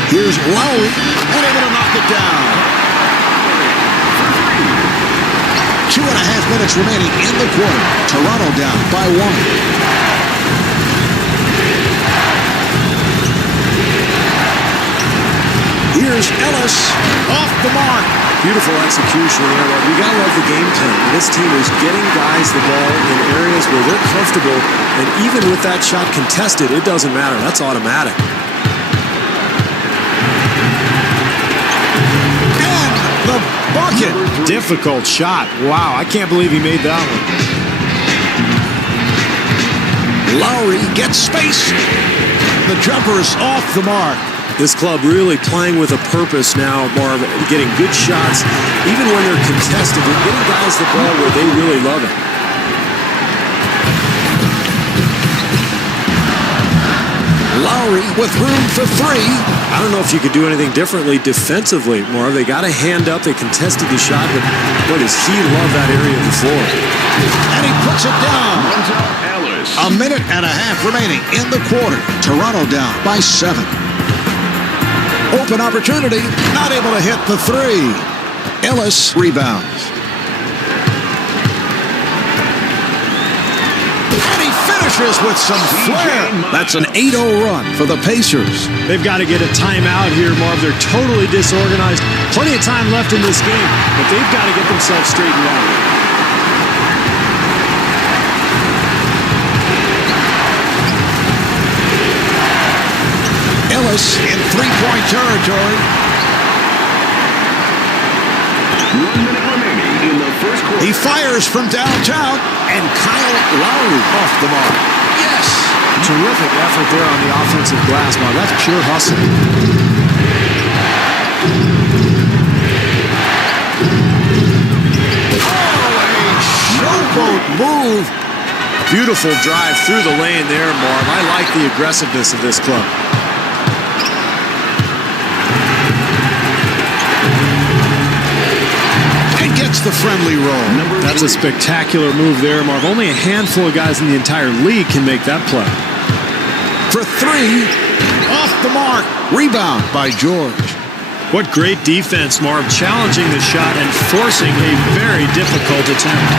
Here's Lowry, and able to knock it down. 2.5 minutes remaining in the quarter. Toronto down by 1. Here's Ellis off the mark. Beautiful execution there. You got to love the game plan. This team is getting guys the ball in areas where they're comfortable, and even with that shot contested, it doesn't matter. That's automatic. And the bucket. Difficult shot. Wow, I can't believe he made that one. Lowry gets space. The jumper is off the mark. This club really playing with a purpose now, Marv, getting good shots. Even when they're contested, they're getting guys the ball where they really love it. Lowry with room for 3. I don't know if you could do anything differently defensively, Marv. They got a hand up. They contested the shot, but boy, does he love that area of the floor. And he puts it down. A minute and a half remaining in the quarter. Toronto down by 7. Open opportunity, not able to hit the 3. Ellis rebounds. And he finishes with some flair. That's an 8-0 run for the Pacers. They've got to get a timeout here, Marv. They're totally disorganized. Plenty of time left in this game, but they've got to get themselves straightened out. Ellis in three-point territory. 1 minute remaining in the first quarter. He fires from downtown, and Kyle Lowry off the mark. Yes! Terrific effort there on the offensive glass, Marv. That's pure hustle. Oh, a showboat move. Beautiful drive through the lane there, Marv. I like the aggressiveness of this club. Gets the friendly roll. That's a spectacular move there, Marv. Only a handful of guys in the entire league can make that play. For 3, off the mark. Rebound by George. What great defense, Marv. Challenging the shot and forcing a very difficult attempt.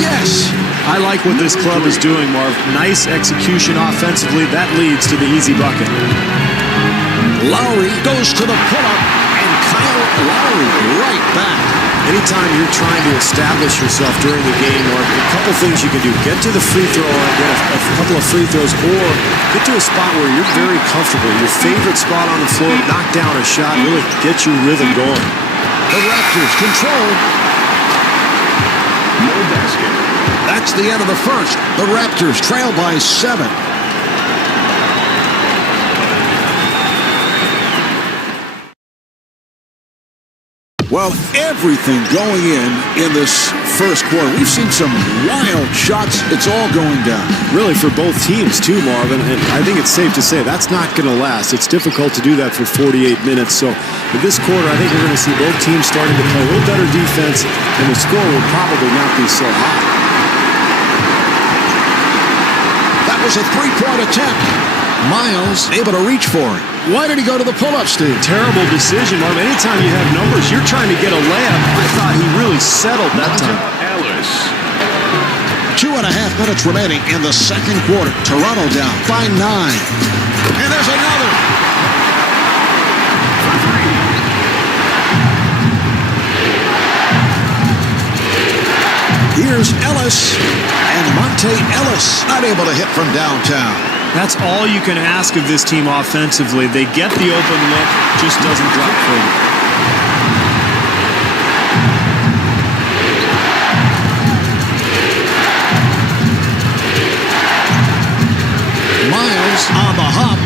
Yes. I like what this club is doing, Marv. Nice execution offensively. That leads to the easy bucket. Lowry goes to the pull-up, and Kyle Lowry right back. Anytime you're trying to establish yourself during the game, or a couple things you can do. Get to the free throw line, get a couple of free throws, or get to a spot where you're very comfortable. Your favorite spot on the floor, knock down a shot, really get your rhythm going. The Raptors control. No basket. That's the end of the first. The Raptors trail by 7. Well, everything going in this first quarter. We've seen some wild shots. It's all going down. Really for both teams, too, Marvin. And I think it's safe to say that's not going to last. It's difficult to do that for 48 minutes. So in this quarter, I think we're going to see both teams starting to play a little better defense, and the score will probably not be so high. That was a three-point attempt. Miles able to reach for it. Why did he go to the pull-up, Steve? Terrible decision, Marv. Anytime you have numbers, you're trying to get a layup. I thought he really settled that time. 2.5 minutes remaining in the second quarter. Toronto down by 9. And there's another. Here's Ellis, and Monte Ellis not able to hit from downtown. That's all you can ask of this team offensively. They get the open look, just doesn't drop further. Miles on the hop.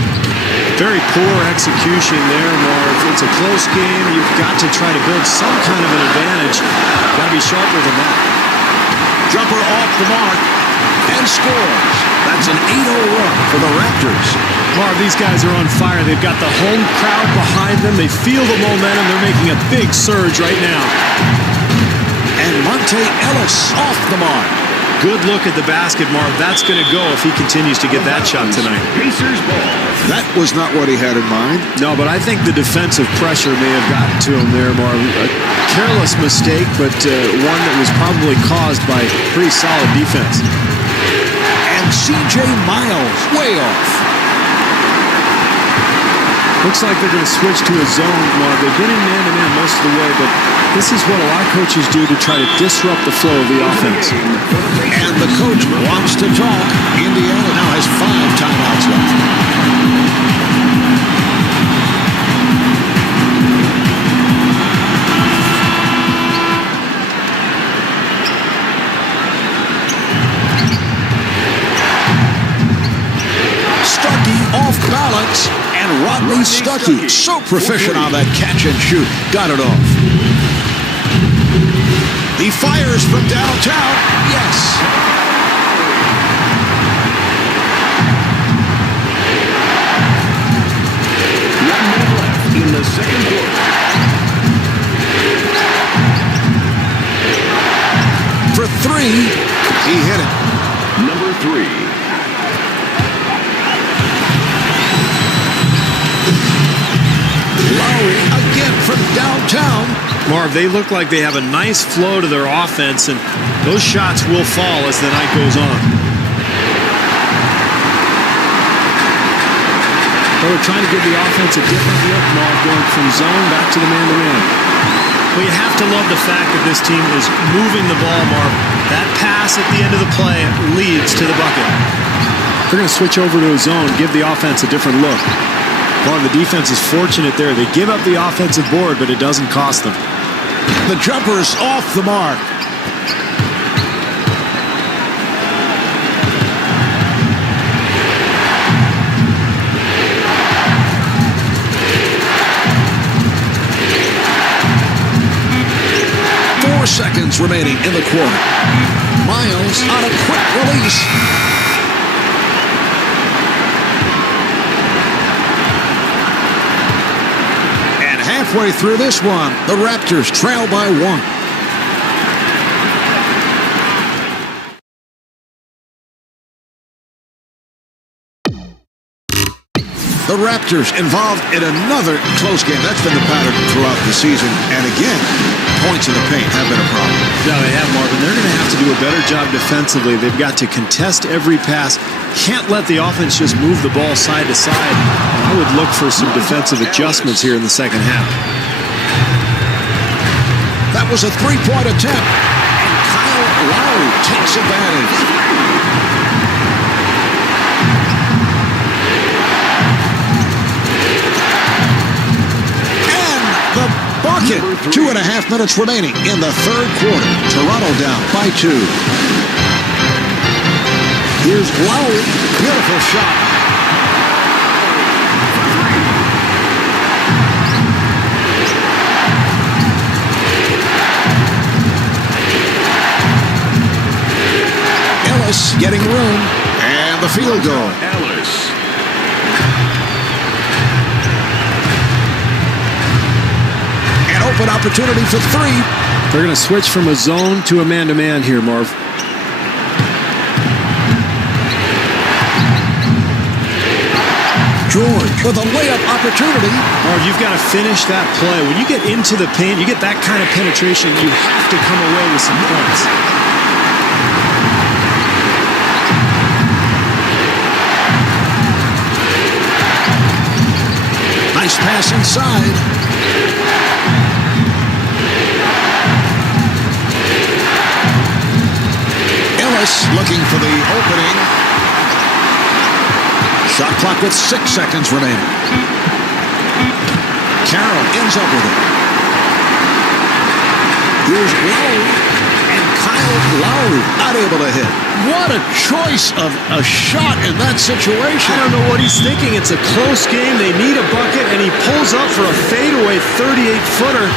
Very poor execution there, Marv. It's a close game. You've got to try to build some kind of an advantage. Got to be sharper than that. Jumper off the mark and scores. That's an 8-0 run for the Raptors. Marv, these guys are on fire. They've got the home crowd behind them. They feel the momentum. They're making a big surge right now. And Monte Ellis off the mark. Good look at the basket, Marv. That's going to go if he continues to get that shot tonight. Pacers ball. That was not what he had in mind. No, but I think the defensive pressure may have gotten to him there, Marv. A careless mistake, but one that was probably caused by pretty solid defense. And C.J. Miles way off. Looks like they're going to switch to a zone, Marv. They've been in man-to-man most of the way, but this is what a lot of coaches do to try to disrupt the flow of the offense. And the coach wants to talk. Indiana now has 5 timeouts left. Stuckey off balance. And Rodney Stuckey, so proficient on that catch and shoot. Got it off. He fires from downtown. Yes. One minute left in the second quarter. For 3, he hit it. Number 3. Lowry again from downtown. Marv, they look like they have a nice flow to their offense, and those shots will fall as the night goes on. They were trying to give the offense a different look, Marv, going from zone back to the man-to-man. Well, you have to love the fact that this team is moving the ball, Marv. That pass at the end of the play leads to the bucket. They're going to switch over to a zone, give the offense a different look. Well, the defense is fortunate there. They give up the offensive board, but it doesn't cost them. The jumper's off the mark. Four seconds remaining in the quarter. Miles on a quick release. Halfway through this one, the Raptors trail by 1. The Raptors involved in another close game. That's been the pattern throughout the season. And again, points in the paint have been a problem. No, they have, Marvin. They're going to have to do a better job defensively. They've got to contest every pass. Can't let the offense just move the ball side to side. I would look for some defensive adjustments here in the second half. That was a three-point attempt. And Kyle Lowry takes advantage. And the bucket. 2.5 minutes remaining in the third quarter. Toronto down by 2. Here's Lowry. Beautiful shot. Ellis getting room. And the field goal. Ellis. An open opportunity for 3. They're going to switch from a zone to a man-to-man here, Marv. George with a layup opportunity. Marv, you've got to finish that play. When you get into the paint, you get that kind of penetration, you have to come away with some points. pass inside. Ellis looking for the opening. Shot clock with 6 seconds remaining. Carroll ends up with it. Here's Lowry, and Kyle Lowry not able to hit. What a choice of a shot in that situation. I don't know what he's thinking. It's a close game. They need a bucket, and he pulls up for a fadeaway 38-footer.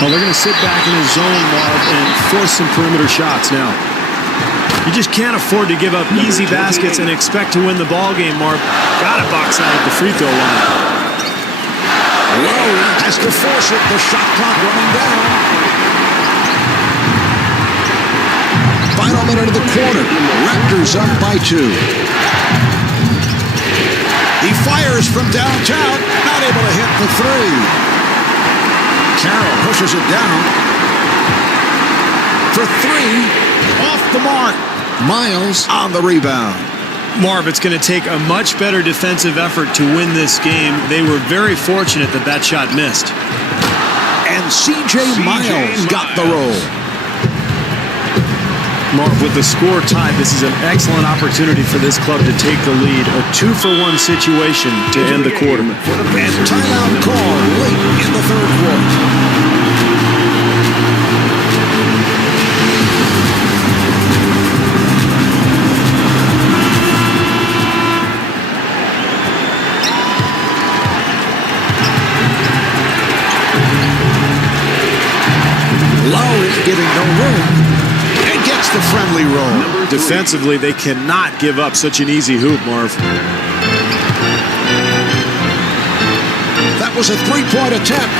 Well, they're going to sit back in his zone, Marv, and force some perimeter shots now. You just can't afford to give up easy baskets and expect to win the ball game, Marv. Got to box out at the free throw line. Lowry has to force it. The shot clock running down. Final minute of the quarter. Raptors up by 2. He fires from downtown. Not able to hit the 3. Carroll pushes it down for 3, off the mark. Miles on the rebound. Marv, it's going to take a much better defensive effort to win this game. They were very fortunate that that shot missed. And C.J. Miles got the roll. Marv, with the score tied, this is an excellent opportunity for this club to take the lead. A 2-for-1 situation to end the quarter. And timeout call late in the third quarter. Lowry giving no room. The friendly roll. Defensively, they cannot give up such an easy hoop, Marv. That was a three-point attempt.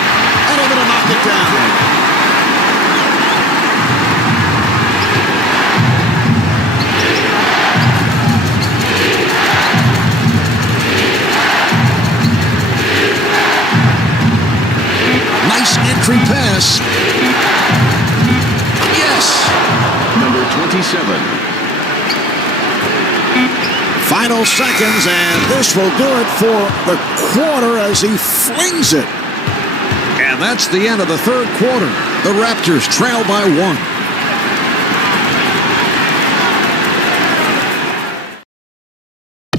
Unable to knock it down. Nice entry pass. Yes. Number 27. Final seconds, and this will do it for the quarter as he flings it. And that's the end of the third quarter. The Raptors trail by 1.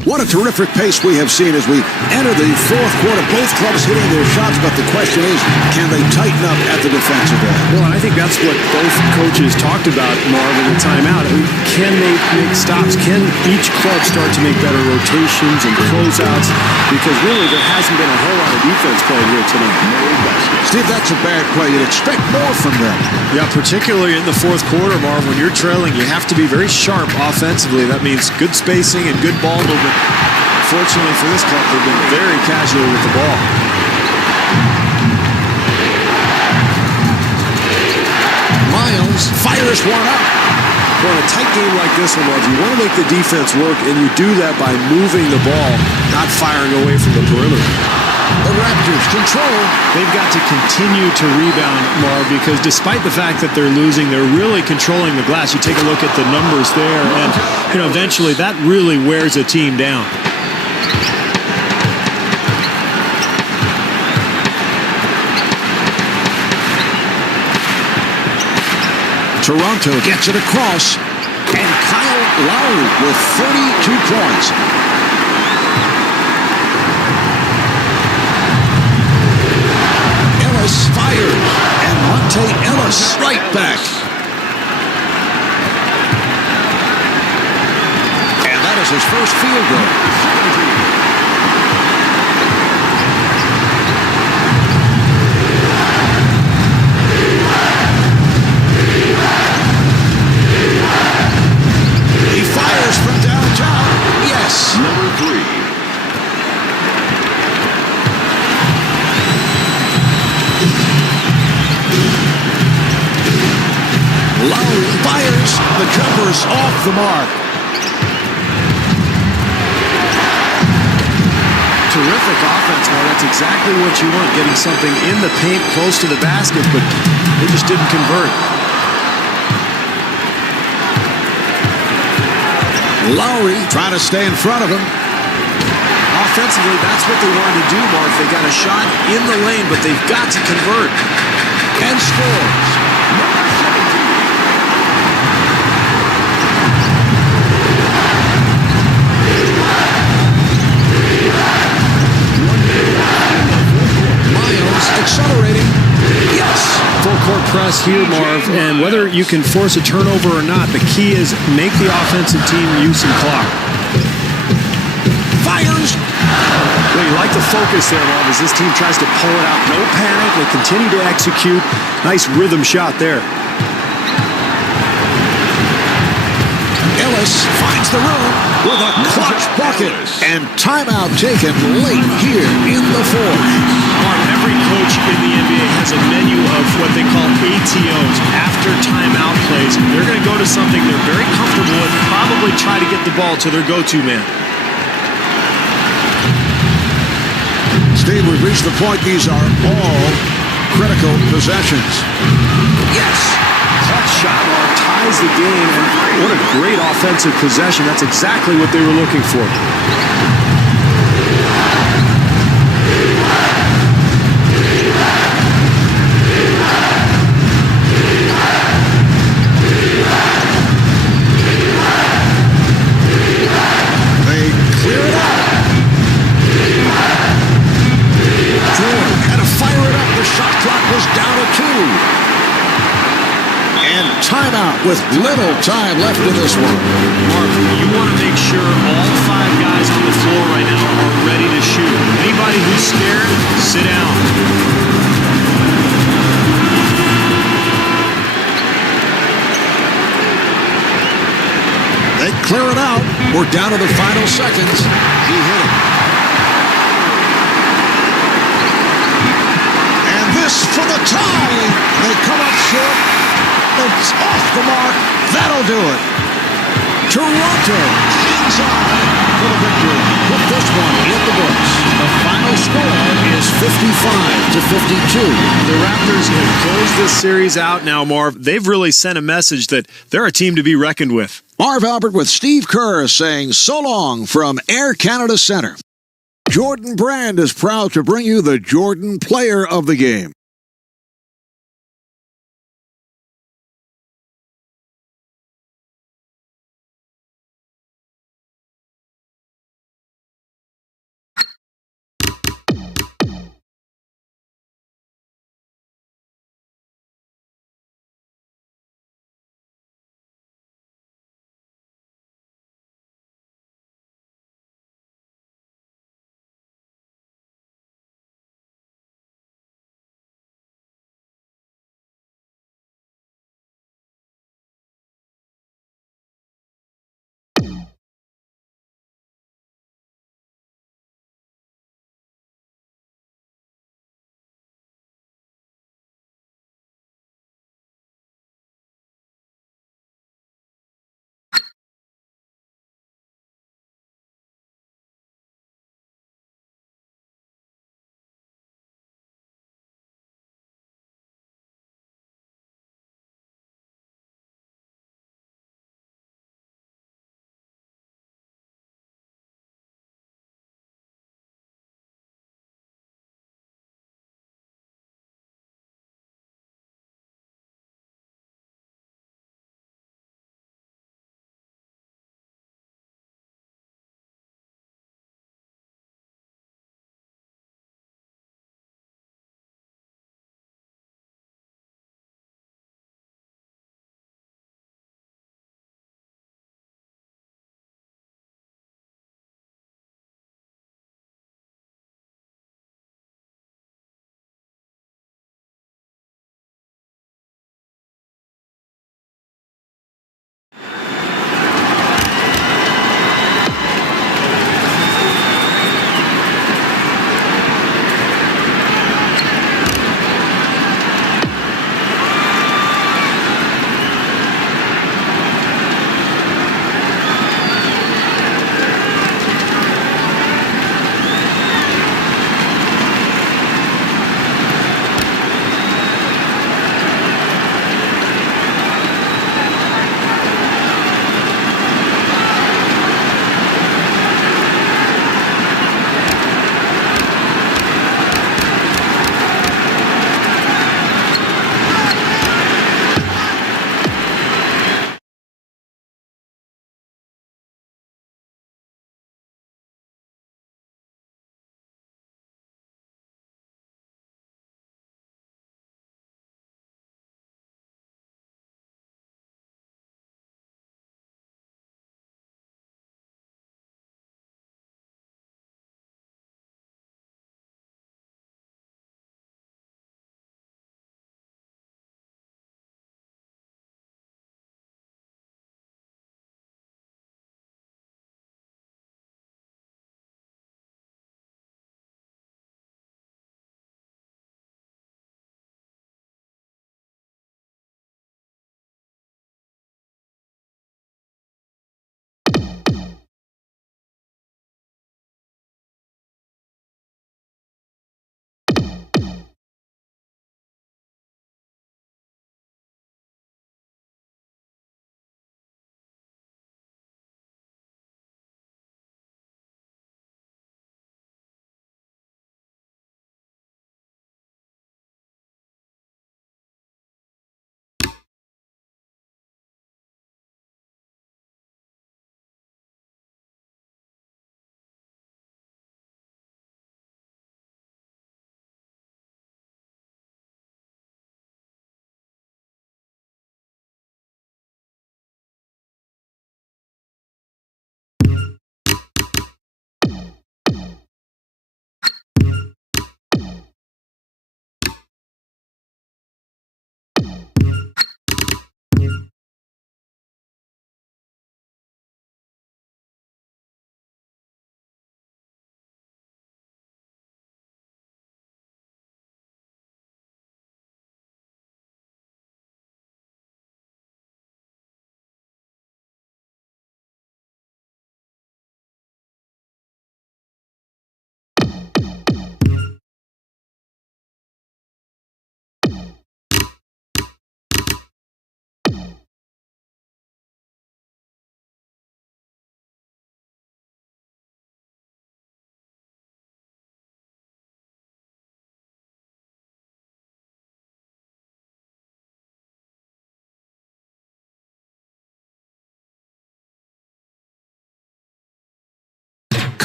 What a terrific pace we have seen as we enter the fourth quarter. Both clubs hitting their shots, but the question is, can they tighten up at the defensive end? Well, I think that's what both coaches talked about, Marv, in the timeout. Can they make stops? Can each club start to make better rotations and closeouts? Because really, there hasn't been a whole lot of defense played here tonight. Steve, that's a bad play. You'd expect more from them. Yeah, particularly in the fourth quarter, Marv, when you're trailing, you have to be very sharp offensively. That means good spacing and good ball movement. Fortunately for this club, they've been very casual with the ball. Miles fires one up. Well, in a tight game like this one, Marv, you want to make the defense work, and you do that by moving the ball, not firing away from the perimeter. The Raptors control. They've got to continue to rebound, Marv, because despite the fact that they're losing, they're really controlling the glass. You take a look at the numbers there, and eventually that really wears a team down. Toronto gets it across, and Kyle Lowry with 32 points. Ellis fires, and Monte Ellis right back. And that is his first field goal. He fires from downtown. Yes. Number 3. Lowry fires. The jumper's off the mark. Terrific offense. Well, that's exactly what you want, getting something in the paint close to the basket, but they just didn't convert. Lowry trying to stay in front of him. Offensively, that's what they wanted to do, Mark. They got a shot in the lane, but they've got to convert. And scores. Miles accelerating. Yes. Full court press here, Marv, and whether you can force a turnover or not, the key is make the offensive team use some clock. Fires. Well, you like the focus there, Marv, as this team tries to pull it out. No panic. They continue to execute. Nice rhythm shot there. Ellis finds the room with a clutch bucket. And timeout taken late here in the fourth. Marv, every coach in the NBA has a menu of what they call ATOs, after timeout plays. They're going to go to something they're very comfortable with, probably try to get the ball to their go-to man. Steve, we've reached the point. These are all critical possessions. Yes! Clutch shot, Marv, ties the game. And what a great offensive possession. That's exactly what they were looking for. They clear it out. Jordan had to fire it up. The shot clock was down to 2. And timeout with little time left in this one. Mark, you want to make sure all 5 guys on the floor right now are ready to shoot. Anybody who's scared, sit down. They clear it out. We're down to the final seconds. He hit it. And this for the tie. They come up short. It's off the mark. That'll do it. Toronto hangs on for the victory. Put this one in the books. The final score is 55-52. The Raptors have closed this series out now, Marv. They've really sent a message that they're a team to be reckoned with. Marv Albert with Steve Kerr saying so long from Air Canada Center. Jordan Brand is proud to bring you the Jordan Player of the Game.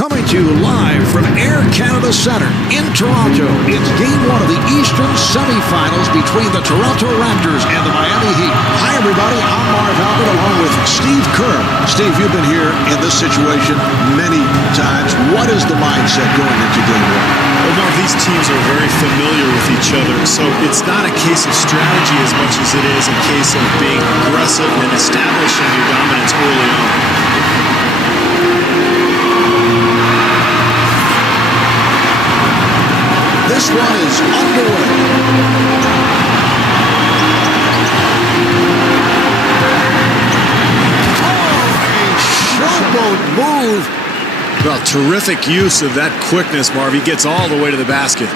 Coming to you live from Air Canada Centre in Toronto. It's Game 1 of the Eastern semifinals between the Toronto Raptors and the Miami Heat. Hi, everybody. I'm Marv Albert along with Steve Kerr. Steve, you've been here in this situation many times. What is the mindset going into Game 1? Well, Marv, these teams are very familiar with each other, so it's not a case of strategy as much as it is a case of being aggressive and establishing your dominance early on. This one is underway. Showboat move. Well, terrific use of that quickness, Marv. He gets all the way to the basket.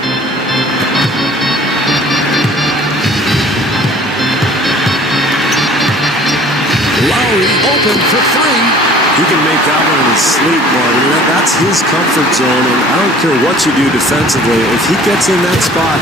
Lowry open for three. He can make that one in his sleep, Marvin. That's his comfort zone, and I don't care what you do defensively. If he gets in that spot,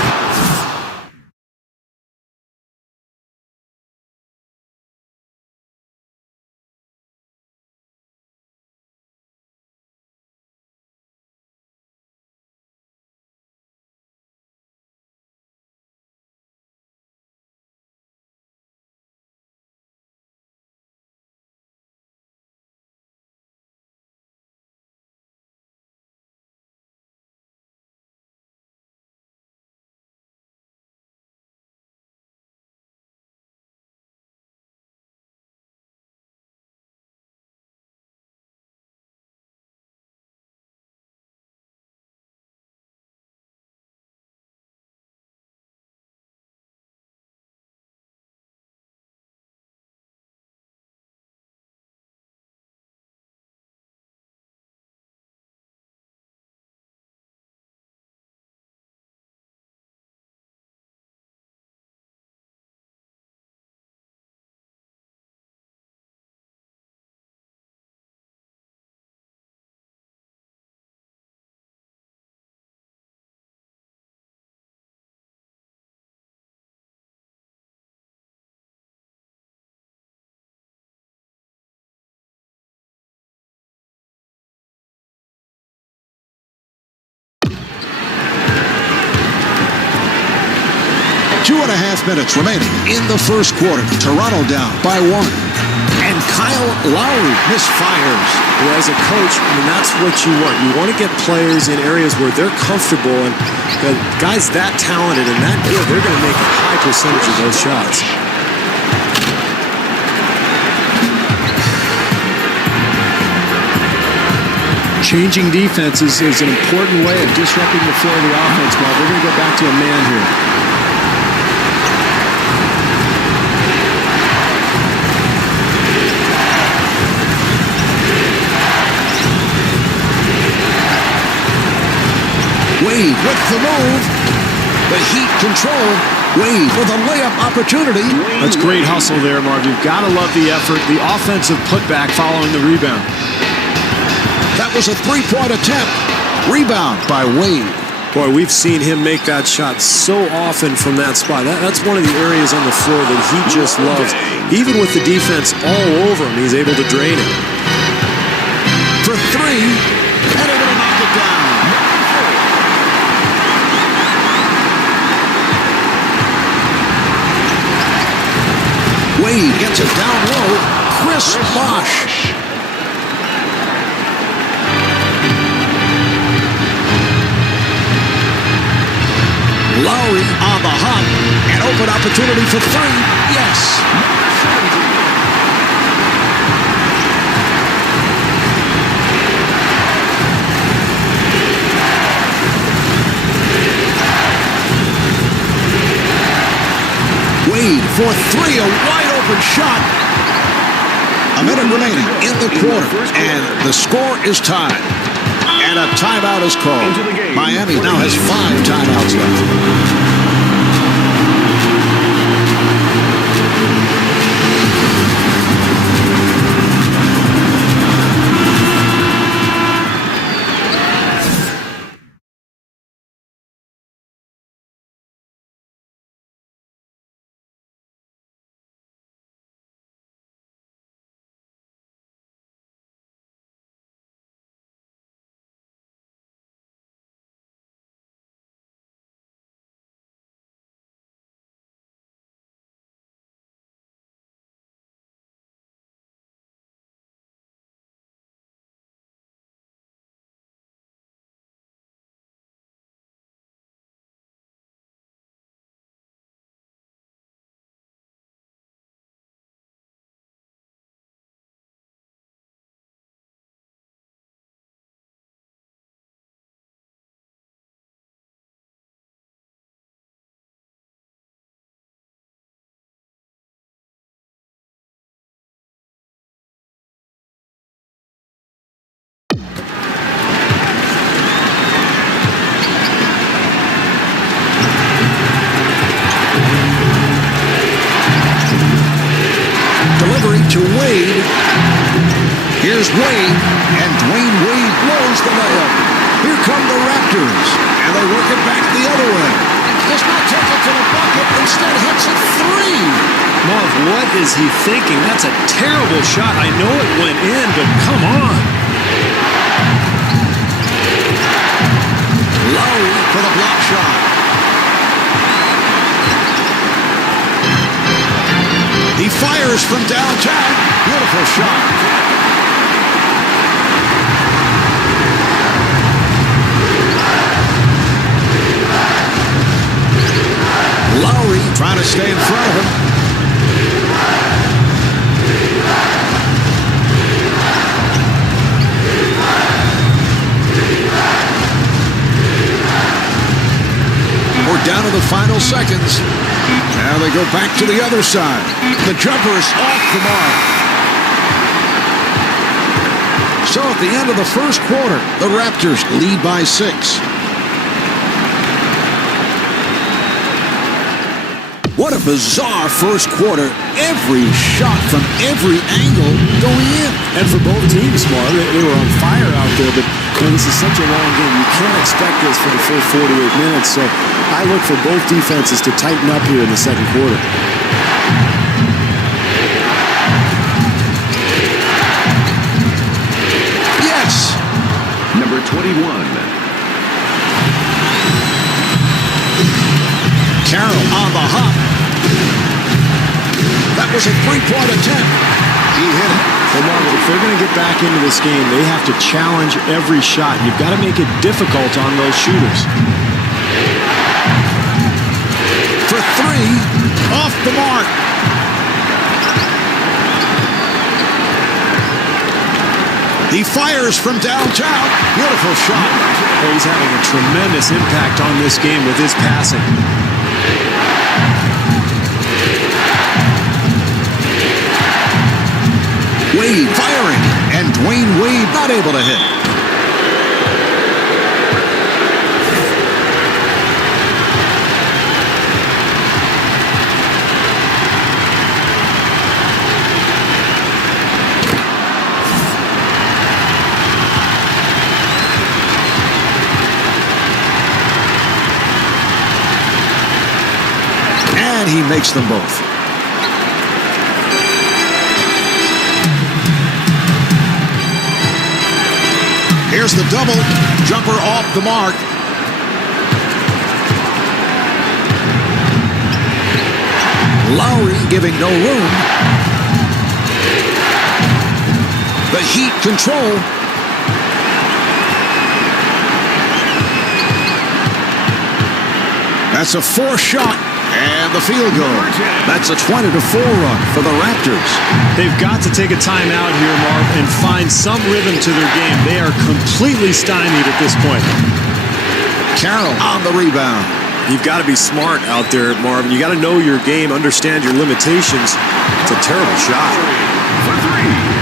Two and a half minutes remaining in the first quarter. Toronto down by one. And Kyle Lowry misfires. well, as a coach, I mean, that's what you want. You want to get players in areas where they're comfortable, and guys that talented and that good, they're going to make a high percentage of those shots. Changing defenses is an important way of disrupting the flow of the offense, Marv. We're going to go back to a man here. Wade with the move. The Heat control. Wade with a layup opportunity. That's great hustle there, Marv. You've got to love the effort, the offensive putback following the rebound. That was a three-point attempt. Rebound by Wade. Boy, we've seen him make that shot so often from that spot. That's one of the areas on the floor that he just loves. Even with the defense all over him, he's able to drain it. For three, and able to knock it down. Wade gets it down low. Chris Bosh. Lowry on the hop. An open opportunity for three. Yes. Wade for three. A wide open shot. A minute remaining in the quarter. And the score is tied. And a timeout is called. Miami now has 5 timeouts left. Here's Wade, and Dwayne Wade blows the layup. Here come the Raptors, and they work it back the other way. Does not take it to the bucket, instead hits it three. Marv, what is he thinking? That's a terrible shot. I know it went in, but come on. Lowry for the block shot. He fires from downtown. Beautiful shot. Lowry trying to stay in front of him. We're down to the final seconds. Now they go back to the other side. The jumper is off the mark. So at the end of the first quarter, the Raptors lead by 6. What a bizarre first quarter. Every shot from every angle going in. And for both teams, Marv, they were on fire out there, but this is such a long game. You can't expect this for the full 48 minutes, so I look for both defenses to tighten up here in the second quarter. Yes! Number 21. Carroll on the hop. That was a three-point attempt. He hit it. Well, Marvin, if they're going to get back into this game, they have to challenge every shot. You've got to make it difficult on those shooters. For three, off the mark. He fires from downtown. Beautiful shot. Well, he's having a tremendous impact on this game with his passing. Wade firing, and Dwayne Wade not able to hit. And he makes them both. Here's the double. Jumper off the mark. Lowry giving no room. The Heat control. That's a fourth shot. And the field goal. That's a 20-4 run for the Raptors. They've got to take a timeout here, Marv, and find some rhythm to their game. They are completely stymied at this point. Carroll on the rebound. You've got to be smart out there, Marvin. You got to know your game, understand your limitations. It's a terrible shot. For three.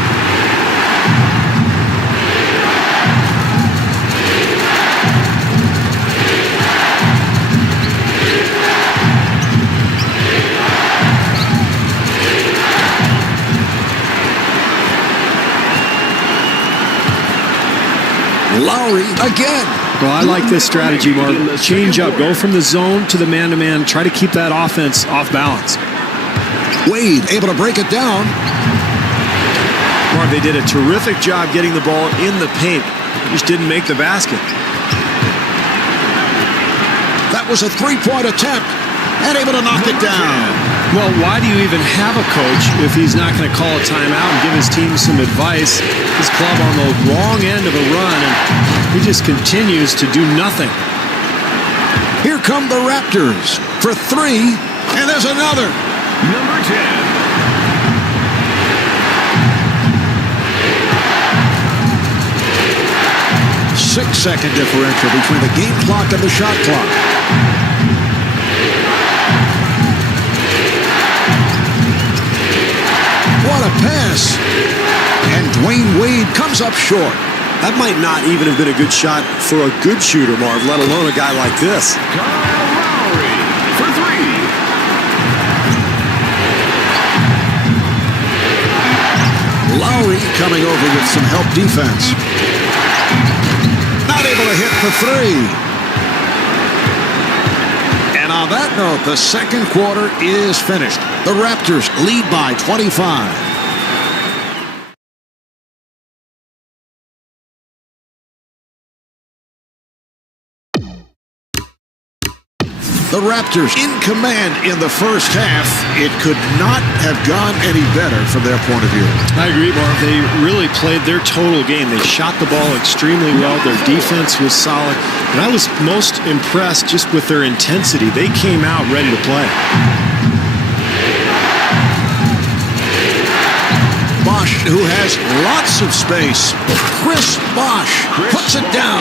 Lowry again. Well, I like this strategy, Marv. Change up. Go from the zone to the man-to-man. Try to keep that offense off balance. Wade able to break it down. Marv, they did a terrific job getting the ball in the paint. Just didn't make the basket. That was a three-point attempt and able to knock it down. Well, why do you even have a coach if he's not going to call a timeout and give his team some advice? His club on the wrong end of a run, and he just continues to do nothing. Here come the Raptors for three, and there's another. Number 10. 6-second differential between the game clock and the shot clock. What a pass. And Dwayne Wade comes up short. That might not even have been a good shot for a good shooter, Marv, let alone a guy like this. Kyle Lowry for three. Lowry Lowry coming over with some help defense. Not able to hit the three. And on that note, the second quarter is finished. The Raptors lead by 25. The Raptors in command in the first half. It could not have gone any better from their point of view. I agree, Marv. They really played their total game. They shot the ball extremely well. Their defense was solid. And I was most impressed just with their intensity. They came out ready to play. Bosh, who has lots of space. Chris Bosh puts it down.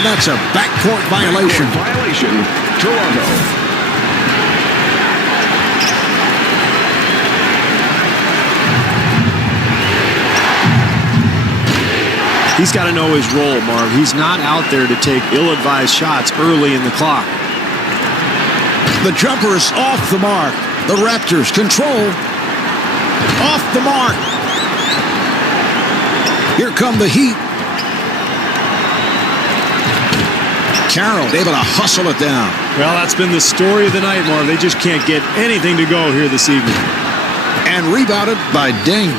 And that's a backcourt violation. Toronto. He's got to know his role, Marv. He's not out there to take ill-advised shots early in the clock. The jumper is off the mark. The Raptors control. Off the mark. Here come the Heat. Carroll able to hustle it down. Well, that's been the story of the night, Marv. They just can't get anything to go here this evening. And rebounded by Deng.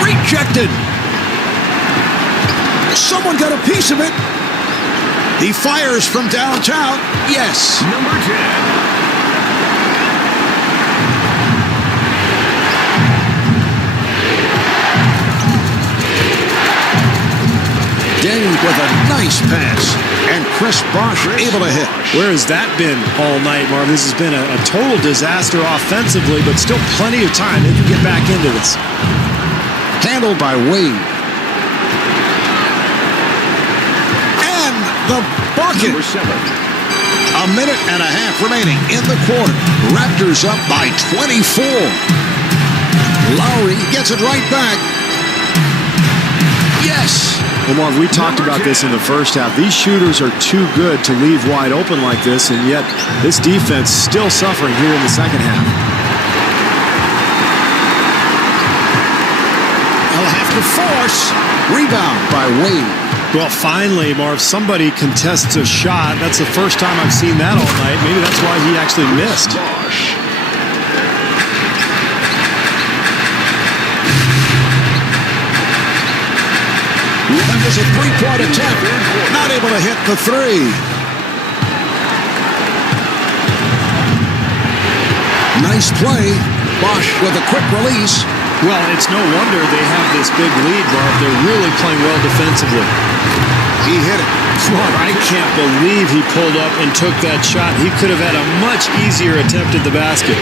Rejected. Someone got a piece of it. He fires from downtown. Yes. Number 10. Deng with a nice pass. And Chris Bosh able to hit. Where has that been all night, Marv? This has been a total disaster offensively, but still plenty of time. They can get back into this. Handled by Wade. And the bucket. Number 7. A minute and a half remaining in the quarter. Raptors up by 24. Lowry gets it right back. Yes. Well, Marv, we talked about this in the first half. These shooters are too good to leave wide open like this, and yet this defense still suffering here in the second half. They'll have to force. Rebound by Wade. Well, finally, Marv, somebody contests a shot. That's the first time I've seen that all night. Maybe that's why he actually missed. That was a three-point attempt. Not able to hit the three. Nice play. Bosh with a quick release. Well, it's no wonder they have this big lead, Marv. They're really playing well defensively. He hit it. Marv, I can't believe he pulled up and took that shot. He could have had a much easier attempt at the basket.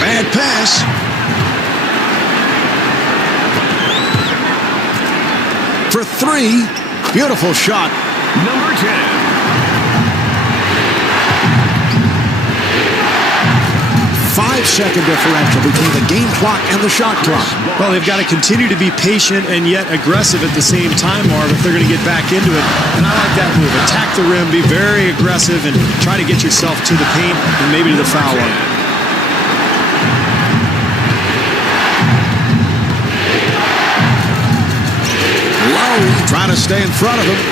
Bad pass. For three. Beautiful shot. Number 10. 5-second differential between the game clock and the shot clock. Well, they've got to continue to be patient and yet aggressive at the same time, Marv, if they're going to get back into it. And I like that move. Attack the rim, be very aggressive, and try to get yourself to the paint and maybe to the foul line. Lowry trying to stay in front of him.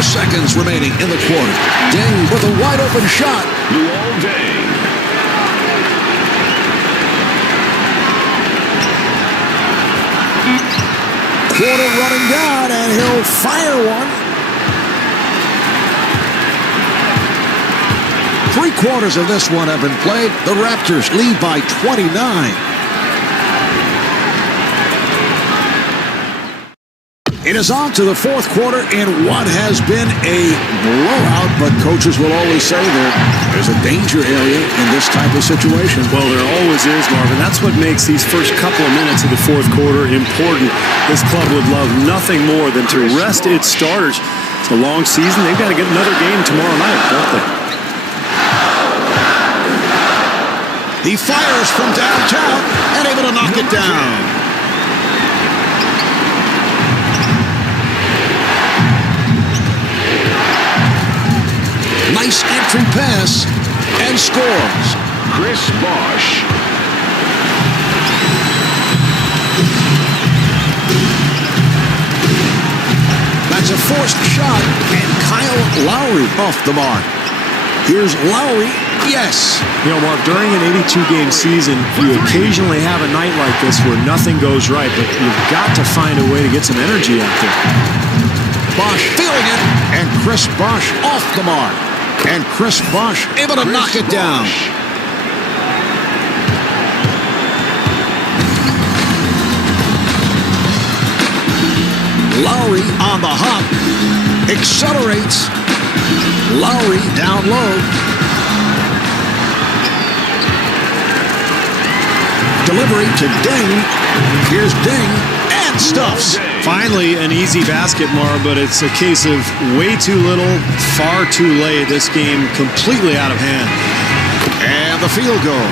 Seconds remaining in the quarter. Deng with a wide open shot. Luol Deng. Quarter running down, and he'll fire one. 3/4 of this one have been played. The Raptors lead by 29. It is on to the fourth quarter in what has been a blowout, but coaches will always say there's a danger area in this type of situation. Well, there always is, Marvin. That's what makes these first couple of minutes of the fourth quarter important. This club would love nothing more than to rest its starters. It's a long season. They've got to get another game tomorrow night, don't they? He fires from downtown and able to knock it down. Nice entry pass and scores. Chris Bosh. That's a forced shot, and Kyle Lowry off the mark. Here's Lowry. Yes. You know, Mark, during an 82-game season, you occasionally have a night like this where nothing goes right, but you've got to find a way to get some energy out there. Bosh feeling it, and Chris Bosh off the mark. And Chris Bosh able to knock it down. Lowry on the hop. Accelerates. Lowry down low. Delivery to Ding. Here's Ding and stuffs. Finally, an easy basket, Mar, but it's a case of way too little, far too late. This game completely out of hand. And the field goal.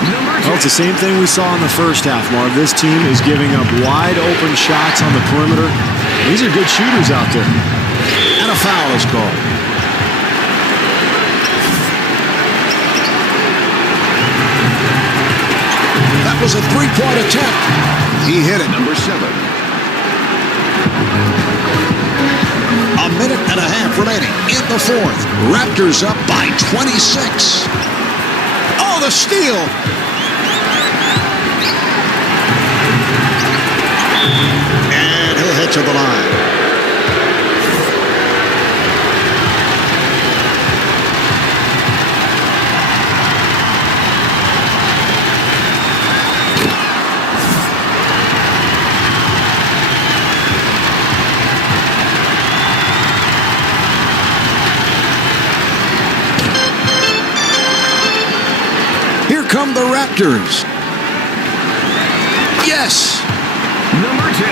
Well, it's the same thing we saw in the first half, Marv. This team is giving up wide open shots on the perimeter. These are good shooters out there. And a foul is called. That was a three-point attempt. He hit it. Number 7. A minute and a half remaining in the fourth. Raptors up by 26. Oh, the steal. And he'll head to the line. Here come the Raptors. Yes. Number 10.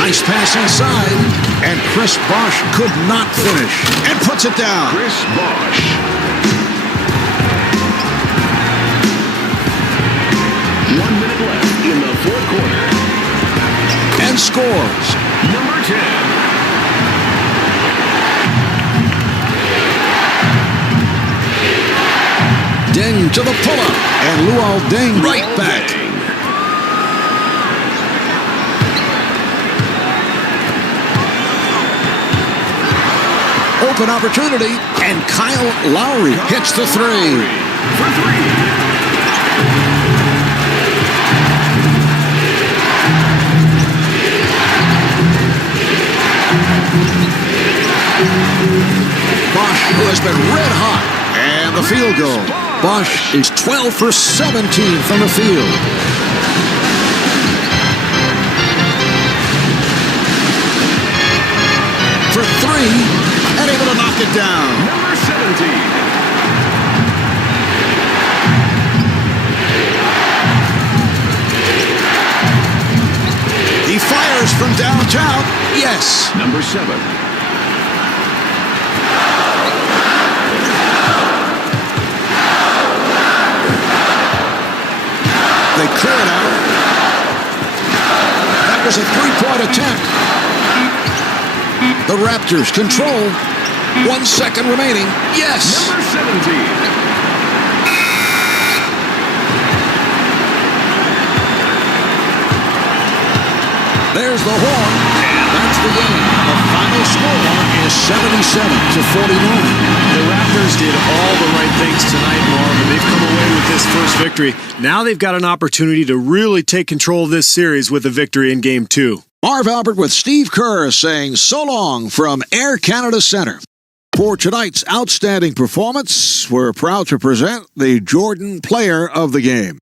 Nice pass inside, and Chris Bosh could not finish, and puts it down. Chris Bosh. One minute left in the fourth quarter. And scores. Number 10. Ding to the pull-up, and Luol Deng right back. Open opportunity, and Kyle Lowry hits the three. For three. Bosh, who has been red hot, and the field goal. Bosh is 12 for 17 from the field. For three, and able to knock it down. Number 17. He fires from downtown. Yes. Number 7. They clear it out. That was a three-point attempt. The Raptors control. 1 second remaining. Yes. Number 17. There's the horn, and that's the game. The final score is 77-49. The Raptors did all the right things tonight, Marv, and they've come away with this first victory. Now they've got an opportunity to really take control of this series with a victory in Game 2. Marv Albert with Steve Kerr saying so long from Air Canada Centre. For tonight's outstanding performance, we're proud to present the Jordan Player of the Game.